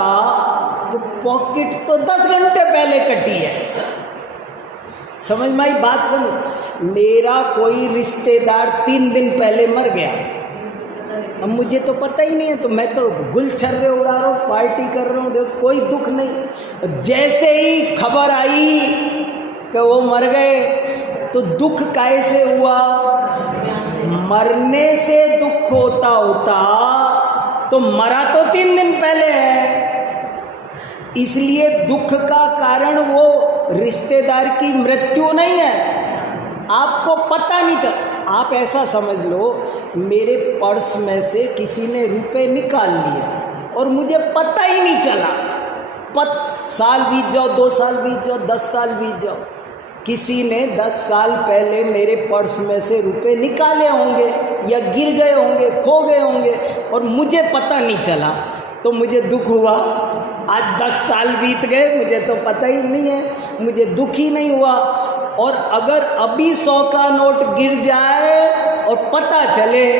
तो पॉकेट तो 10 घंटे पहले कटी है। समझ में आई बात? समझ, मेरा कोई रिश्तेदार 3 दिन पहले मर गया, अब मुझे तो पता ही नहीं है, तो मैं तो गुलछर्रे उड़ा रहा हूँ, पार्टी कर रहा हूँ, देखो कोई दुख नहीं। जैसे ही खबर आई कि वो मर गए तो दुख कैसे हुआ? मरने से दुख होता तो मरा तो 3 दिन पहले है। इसलिए दुख का कारण वो रिश्तेदार की मृत्यु नहीं है, आपको पता नहीं चल। आप ऐसा समझ लो, मेरे पर्स में से किसी ने रुपए निकाल लिए और मुझे पता ही नहीं चला। साल बीत जाओ, 2 साल बीत जाओ, 10 साल बीत जाओ, किसी ने 10 साल पहले मेरे पर्स में से रुपए निकाले होंगे या गिर गए होंगे, खो गए होंगे और मुझे पता नहीं चला, तो मुझे दुख हुआ। आज 10 साल बीत गए, मुझे तो पता ही नहीं है, मुझे दुख ही नहीं हुआ। और अगर अभी 100 का नोट गिर जाए और पता चले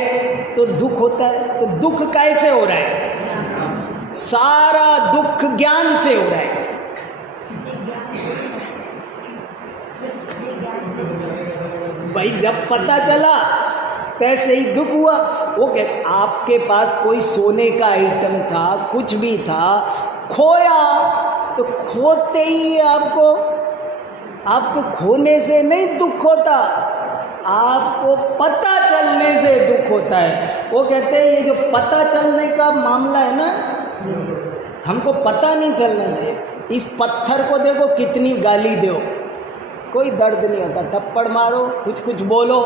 तो दुख होता है। तो दुख कैसे हो रहा है? सारा दुख ज्ञान से हो रहा है। भाई जब पता चला तैसे ही दुख हुआ। वो कहते आपके पास कोई सोने का आइटम था, कुछ भी था, खोया, तो खोते ही आपको खोने से नहीं दुख होता, आपको पता चलने से दुख होता है। वो कहते हैं ये जो पता चलने का मामला है ना, हमको पता नहीं चलना चाहिए। इस पत्थर को देखो, कितनी गाली दो, कोई दर्द नहीं होता। थप्पड़ मारो, कुछ बोलो,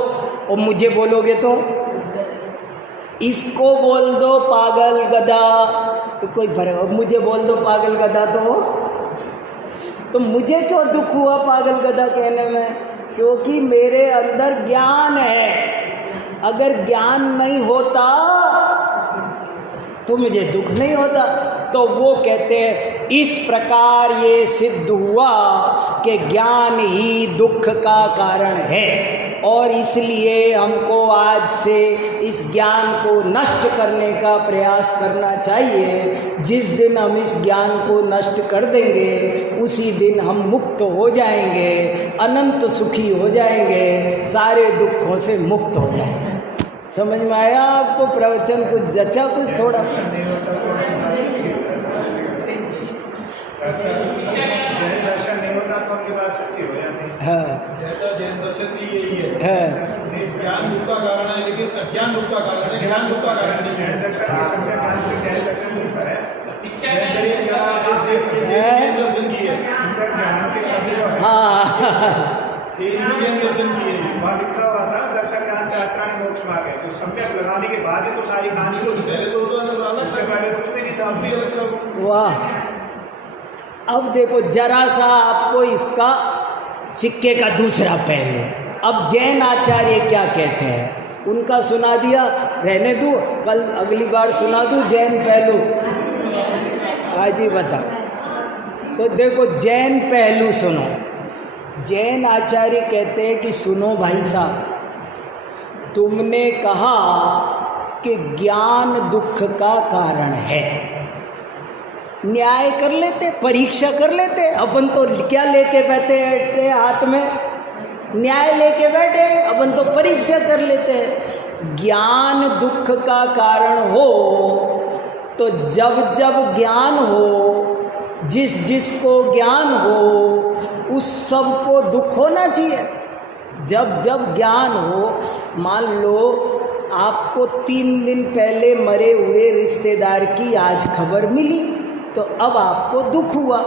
और मुझे बोलोगे तो इसको बोल दो पागल गधा, तो कोई फर्क। मुझे बोल दो पागल गधा, तो मुझे क्यों दुख हुआ पागल गधा कहने में? क्योंकि मेरे अंदर ज्ञान है। अगर ज्ञान नहीं होता तो मुझे दुख नहीं होता। तो वो कहते हैं इस प्रकार ये सिद्ध हुआ कि ज्ञान ही दुख का कारण है, और इसलिए हमको आज से इस ज्ञान को नष्ट करने का प्रयास करना चाहिए। जिस दिन हम इस ज्ञान को नष्ट कर देंगे उसी दिन हम मुक्त हो जाएंगे, अनंत सुखी हो जाएंगे, सारे दुखों से मुक्त हो जाएंगे। समझ में आया आपको? प्रवचन कुछ जचा, कुछ थोड़ा दर्शन नहीं होता तो उनके पास सच्ची हो जाती है। हाँ, जैन दर्शन भी यही है। ज्ञान दुख का कारण है, लेकिन अज्ञान दुख का कारण है, ज्ञान दुख का कारण नहीं है। दर्शन की संज्ञा ज्ञान से ज्ञान दर्शन नहीं है। दर्शन की है, ज्ञान के शब्द जो है, हाँ, ज्ञान दर्शन की है। वहाँ लिखा हुआ था दर्शन ज्ञान से आत्मा मोक्ष मार्ग है। तो सम्यक लगाने के बाद ही तो सारी कहानी को पहले तो उससे पहले तो कुछ भी नहीं था। वाह। अब देखो जरा सा आपको इसका सिक्के का दूसरा पहलू। अब जैन आचार्य क्या कहते हैं उनका सुना दिया, रहने दूँ, कल अगली बार सुना दूँ जैन पहलू। आज ही बता। तो देखो जैन पहलू सुनो। जैन आचार्य कहते हैं कि सुनो भाई साहब, तुमने कहा कि ज्ञान दुख का कारण है, न्याय कर लेते, परीक्षा कर लेते। अपन तो क्या लेके बैठे हैं हाथ में? न्याय लेके बैठे, अपन तो परीक्षा कर लेते हैं। ज्ञान दुख का कारण हो तो जब जब ज्ञान हो, जिसको ज्ञान हो उस सब को दुख होना चाहिए। जब जब ज्ञान हो, मान लो आपको 3 दिन पहले मरे हुए रिश्तेदार की आज खबर मिली, तो अब आपको दुख हुआ।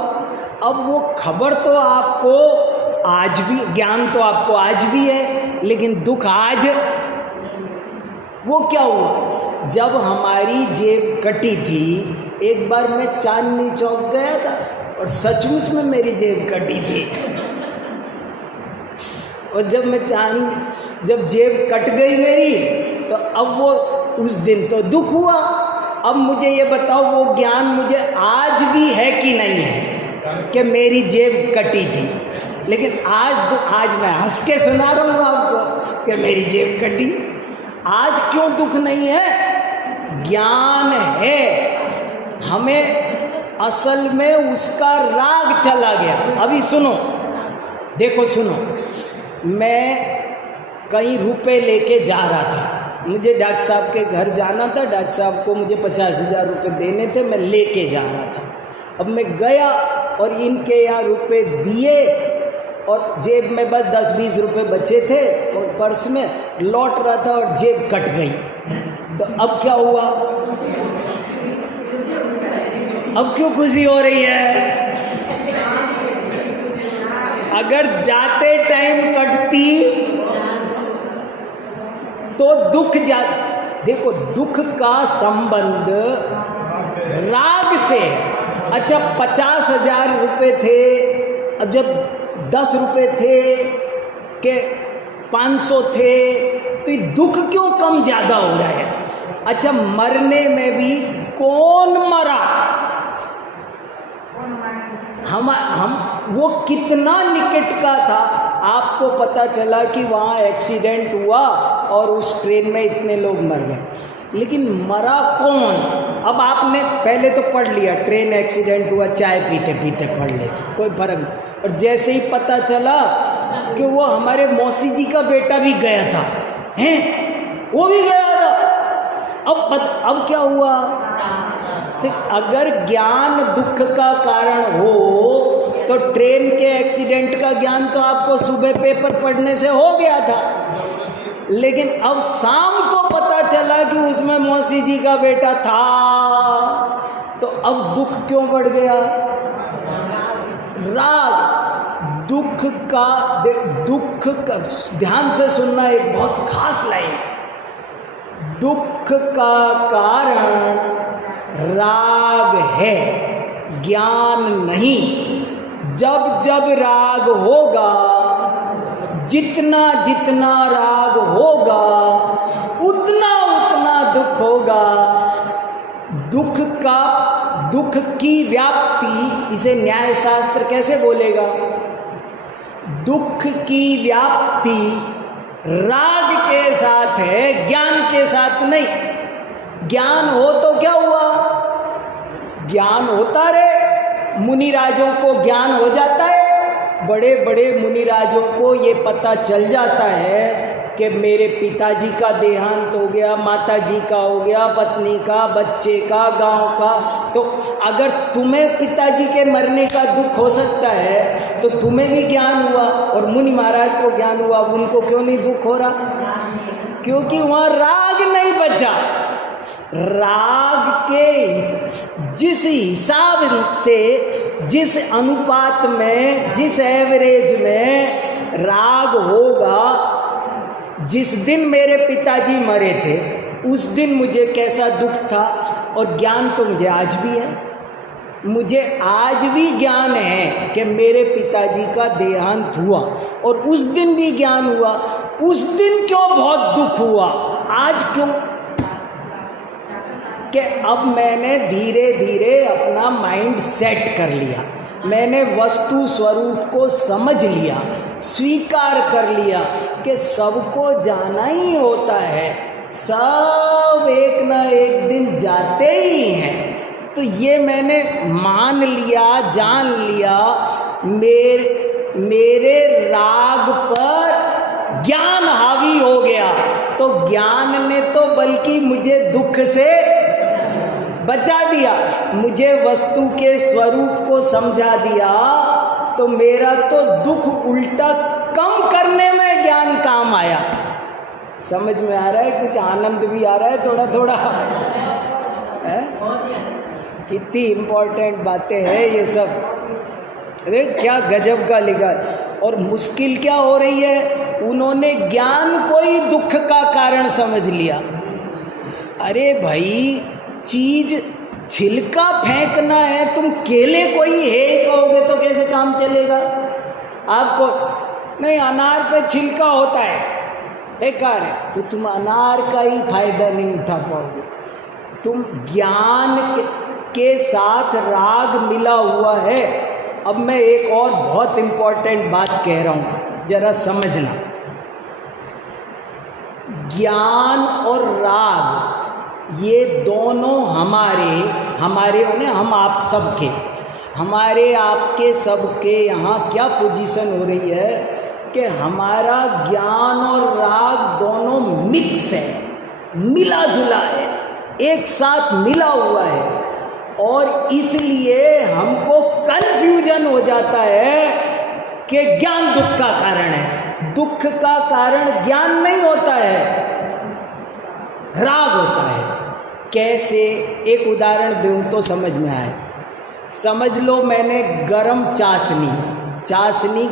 अब वो खबर तो आपको आज भी, ज्ञान तो आपको आज भी है, लेकिन दुख आज वो क्या हुआ? जब हमारी जेब कटी थी, एक बार मैं चांदनी चौक गया था और सचमुच में मेरी जेब कटी थी। और जब जेब कट गई मेरी, तो अब वो उस दिन तो दुख हुआ। अब मुझे ये बताओ वो ज्ञान मुझे आज भी है कि नहीं है कि मेरी जेब कटी थी? लेकिन आज मैं हंस के सुना रहा हूँ आपको कि मेरी जेब कटी। आज क्यों दुख नहीं है? ज्ञान है। हमें असल में उसका राग चला गया। अभी सुनो, देखो सुनो, मैं कहीं रुपए लेके जा रहा था, मुझे डॉक्टर साहब के घर जाना था, डॉक्टर साहब को मुझे 50,000 रुपये देने थे, मैं लेके जा रहा था। अब मैं गया और इनके यहाँ रुपए दिए और जेब में बस 10-20 रुपये बचे थे और पर्स में, लौट रहा था और जेब कट गई। तो अब क्या हुआ? अब क्यों खुशी हो रही है? अगर जाते टाइम कटती तो दुख जाता। देखो, दुख का संबंध राग से। अच्छा, 50,000 रुपये थे, अब जब 10 रुपये थे कि 500 थे, तो ये दुख क्यों कम ज़्यादा हो रहा है? अच्छा, मरने में भी कौन मरा? हम वो कितना निकट का था। आपको पता चला कि वहाँ एक्सीडेंट हुआ और उस ट्रेन में इतने लोग मर गए, लेकिन मरा कौन? अब आपने पहले तो पढ़ लिया ट्रेन एक्सीडेंट हुआ, चाय पीते पीते पढ़ लेते, कोई फर्क नहीं। और जैसे ही पता चला कि वो हमारे मौसी जी का बेटा भी गया था, हैं, वो भी गया था, अब क्या हुआ? तो अगर ज्ञान दुख का कारण हो तो ट्रेन के एक्सीडेंट का ज्ञान तो आपको सुबह पेपर पढ़ने से हो गया था, लेकिन अब शाम को पता चला कि उसमें मौसी जी का बेटा था, तो अब दुख क्यों बढ़ गया? राग। दुख का ध्यान से सुनना, एक बहुत खास लाइन। दुख का कारण राग है, ज्ञान नहीं। जब जब राग होगा, जितना जितना राग होगा, उतना उतना दुख होगा। दुख की व्याप्ति, इसे न्याय शास्त्र कैसे बोलेगा? दुख की व्याप्ति राग के साथ है, ज्ञान के साथ नहीं। ज्ञान हो तो क्या हुआ? ज्ञान होता रहे, मुनिराजों को ज्ञान हो जाता है। बड़े बड़े मुनिराजों को ये पता चल जाता है कि मेरे पिताजी का देहांत हो गया, माताजी का हो गया, पत्नी का, बच्चे का, गांव का। तो अगर तुम्हें पिताजी के मरने का दुख हो सकता है तो तुम्हें भी ज्ञान हुआ, और मुनि महाराज को ज्ञान हुआ, उनको क्यों नहीं दुख हो रहा? क्योंकि वहाँ राग नहीं बचा। राग के जिस हिसाब से, जिस अनुपात में, जिस एवरेज में राग होगा, जिस दिन मेरे पिताजी मरे थे उस दिन मुझे कैसा दुख था, और ज्ञान तो मुझे आज भी है। मुझे आज भी ज्ञान है कि मेरे पिताजी का देहांत हुआ, और उस दिन भी ज्ञान हुआ। उस दिन क्यों बहुत दुख हुआ, आज क्यों? कि अब मैंने धीरे धीरे अपना माइंड सेट कर लिया, मैंने वस्तु स्वरूप को समझ लिया, स्वीकार कर लिया कि सबको जाना ही होता है, सब एक ना एक दिन जाते ही हैं। तो ये मैंने मान लिया, जान लिया। मेरे राग पर ज्ञान हावी हो गया, तो ज्ञान ने तो बल्कि मुझे दुख से बचा दिया, मुझे वस्तु के स्वरूप को समझा दिया। तो मेरा तो दुख उल्टा कम करने में ज्ञान काम आया। समझ में आ रहा है? कुछ आनंद भी आ रहा है थोड़ा थोड़ा, है? कितनी इम्पोर्टेंट बातें हैं ये सब। अरे क्या गजब का लिखा। और मुश्किल क्या हो रही है, उन्होंने ज्ञान को ही दुख का कारण समझ लिया। अरे भाई, चीज छिलका फेंकना है, तुम केले को ही है कहोगे तो कैसे काम चलेगा? आपको नहीं, अनार पे छिलका होता है, बेकार है, तो तुम अनार का ही फायदा नहीं उठा पाओगे। तुम ज्ञान के साथ राग मिला हुआ है। अब मैं एक और बहुत इम्पोर्टेंट बात कह रहा हूँ, जरा समझना। ज्ञान और राग ये दोनों हमारे माने हम आप सबके, हमारे आपके सबके यहाँ क्या पोजीशन हो रही है कि हमारा ज्ञान और राग दोनों मिक्स है, मिला जुला है, एक साथ मिला हुआ है। और इसलिए हमको कन्फ्यूजन हो जाता है कि ज्ञान दुख का कारण है। दुख का कारण ज्ञान नहीं होता है, राग होता है। कैसे? एक उदाहरण दूं तो समझ में आए। समझ लो मैंने गरम चाशनी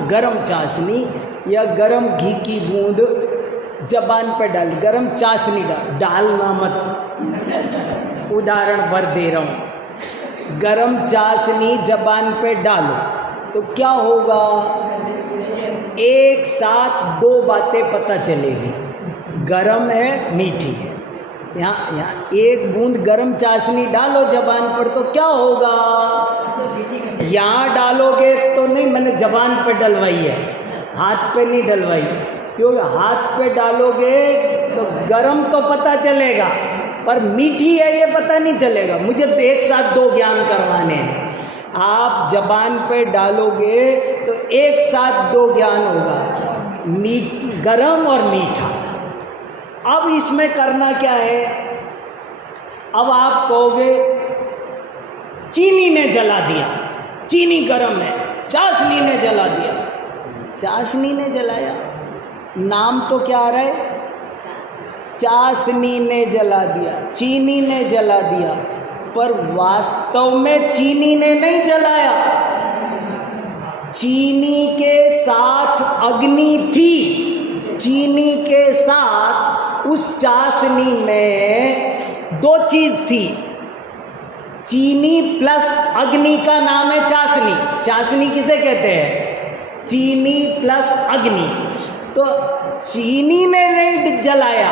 गरम चाशनी या गरम घी की बूंद जबान पर डाली, गरम चाशनी डालना मत, उदाहरण भर दे रहा हूँ। गरम चाशनी जबान पे डालो तो क्या होगा, एक साथ दो बातें पता चलेगी, गरम है मीठी है। यहाँ एक बूंद गरम चाशनी डालो जबान पर तो क्या होगा, यहाँ डालोगे तो नहीं, मैंने जबान पे डलवाई है, हाथ पे नहीं डलवाई, क्योंकि हाथ पे डालोगे तो गरम तो पता चलेगा पर मीठी है ये पता नहीं चलेगा। मुझे तो एक साथ दो ज्ञान करवाने हैं। आप जबान पे डालोगे तो एक साथ दो ज्ञान होगा, गरम और मीठा। अब इसमें करना क्या है, अब आप कहोगे चीनी ने जला दिया, चीनी गरम है, चाशनी ने जला दिया। चाशनी ने जलाया, नाम तो क्या आ रहा है, चाशनी ने जला दिया, चीनी ने जला दिया, पर वास्तव में चीनी ने नहीं जलाया, चीनी के साथ अग्नि थी, चीनी के साथ उस चाशनी में दो चीज थी, चीनी प्लस अग्नि का नाम है चाशनी। चाशनी किसे कहते हैं, चीनी प्लस अग्नि। तो चीनी ने नहीं जलाया,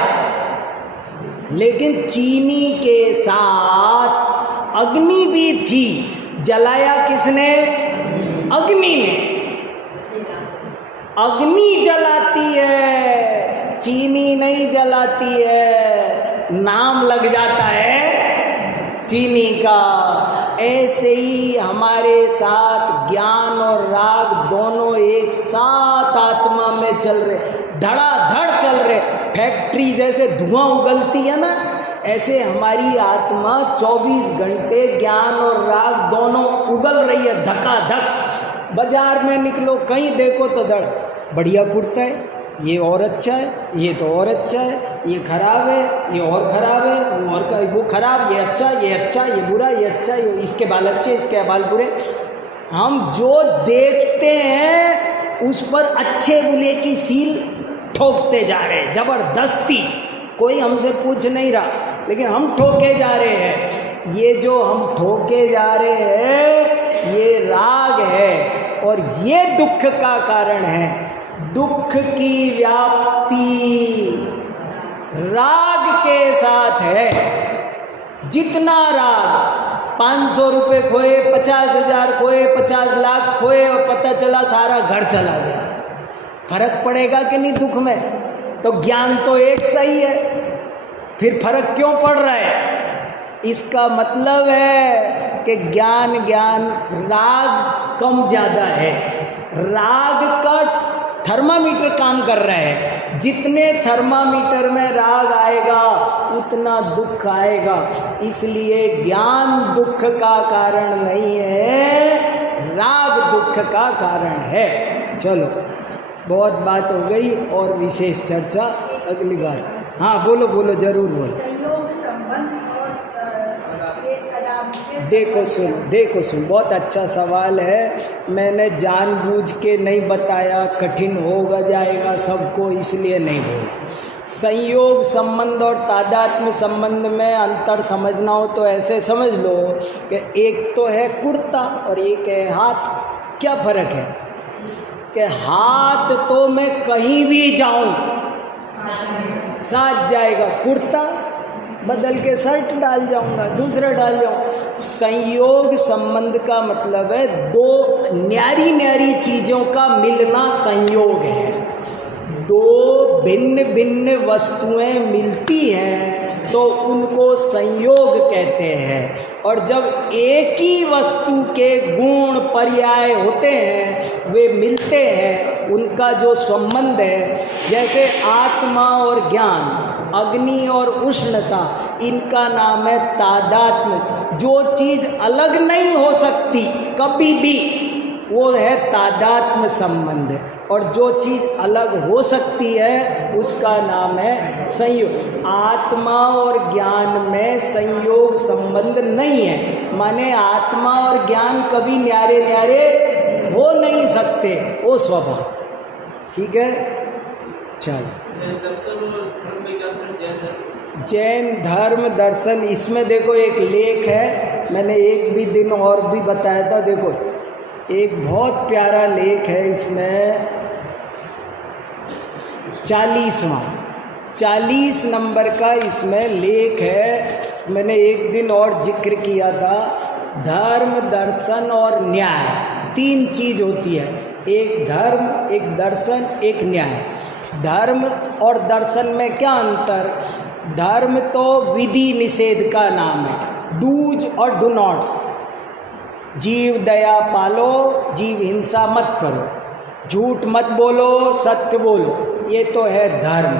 लेकिन चीनी के साथ अग्नि भी थी, जलाया किसने, अग्नि ने। अग्नि जलाती है, चीनी नहीं जलाती है, नाम लग जाता है चीनी का। ऐसे ही हमारे साथ ज्ञान और राग दोनों एक साथ आत्मा में चल रहे, धड़ाधड़ चल रहे। फैक्ट्री जैसे धुआं उगलती है ना, ऐसे हमारी आत्मा 24 घंटे ज्ञान और राग दोनों उगल रही है, धकाधक। बाजार में निकलो कहीं देखो तो धड़, बढ़िया कुर्ता है, ये और अच्छा है, ये तो और अच्छा है, ये खराब है, ये और खराब है, वो खराब, ये अच्छा, ये बुरा, ये अच्छा, ये इसके बाल अच्छे, इसके बाल बुरे। हम जो देखते हैं उस पर अच्छे बुरे की सील ठोकते जा रहे हैं जबरदस्ती, कोई हमसे पूछ नहीं रहा, लेकिन हम ठोके जा रहे हैं। ये जो हम ठोके जा रहे हैं ये राग है और ये दुख का कारण है। दुख की व्याप्ति राग के साथ है। जितना राग, 500 रुपये खोए, 50,000 खोए, 50 लाख खोए और पता चला सारा घर चला गया, फर्क पड़ेगा कि नहीं दुख में? तो ज्ञान तो एक सही है, फिर फर्क क्यों पड़ रहा है? इसका मतलब है कि ज्ञान राग कम ज़्यादा है। राग का थर्मामीटर काम कर रहा है, जितने थर्मामीटर में राग आएगा उतना दुख आएगा। इसलिए ज्ञान दुख का कारण नहीं है, राग दुख का कारण है। चलो बहुत बात हो गई और विशेष चर्चा अगली बार। हाँ बोलो बोलो, जरूर बोलो। संयोग संबंध और देखो सुन, बहुत अच्छा सवाल है। मैंने जानबूझ के नहीं बताया, कठिन होगा जाएगा सबको, इसलिए नहीं बोला। संयोग संबंध और तादात्म्य संबंध में अंतर समझना हो तो ऐसे समझ लो कि एक तो है कुर्ता और एक है हाथ। क्या फर्क है कि हाथ तो मैं कहीं भी जाऊं साथ जाएगा, कुर्ता बदल के शर्ट डाल जाऊंगा, दूसरा डाल जाऊँ। संयोग संबंध का मतलब है दो न्यारी न्यारी चीज़ों का मिलना संयोग है। दो भिन्न भिन्न वस्तुएं मिलती हैं तो उनको संयोग कहते हैं। और जब एक ही वस्तु के गुण पर्याय होते हैं, वे मिलते हैं, उनका जो संबंध है, जैसे आत्मा और ज्ञान, अग्नि और उष्णता, इनका नाम है तादात्म्य। जो चीज़ अलग नहीं हो सकती कभी भी, वो है तादात्म्य संबंध, और जो चीज़ अलग हो सकती है उसका नाम है संयोग। आत्मा और ज्ञान में संयोग संबंध नहीं है, माने आत्मा और ज्ञान कभी न्यारे न्यारे हो नहीं सकते, वो स्वभाव। ठीक है, चलो। जैन धर्म दर्शन, इसमें देखो एक लेख है, मैंने एक भी दिन और भी बताया था। देखो एक बहुत प्यारा लेख है इसमें, 40 नंबर का इसमें लेख है, मैंने एक दिन और जिक्र किया था। धर्म दर्शन और न्याय 3 चीज़ होती है, एक धर्म, एक दर्शन, एक न्याय। धर्म और दर्शन में क्या अंतर? धर्म तो विधि निषेध का नाम है, डूज और डू नॉट्स। जीव दया पालो, जीव हिंसा मत करो, झूठ मत बोलो, सत्य बोलो, ये तो है धर्म।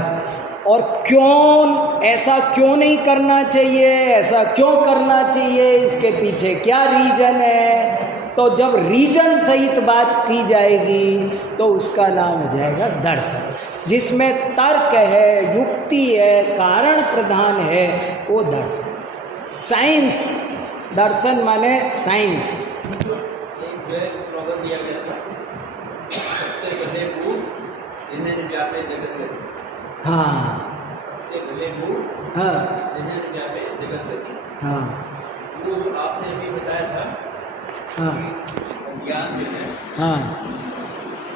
और क्यों ऐसा क्यों नहीं करना चाहिए, ऐसा क्यों करना चाहिए, इसके पीछे क्या रीजन है, तो जब रीजन सहित बात की जाएगी तो उसका नाम हो जाएगा दर्शन। जिसमें तर्क है, युक्ति है, कारण प्रधान है, वो दर्शन। साइंस, दर्शन माने साइंस। एक स्लोगन दिया गया था, सबसे पहले भूत जिन्हें व्यापे जगत गति। हाँ, सबसे पहले भूत, हाँ, जिन्हें व्यापे जगत गति। हाँ, वो आपने अभी बताया था, हाँ, ज्ञान जो है, हाँ,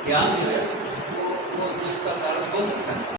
ज्ञान जो है वो जिसका कारण हो सकता है।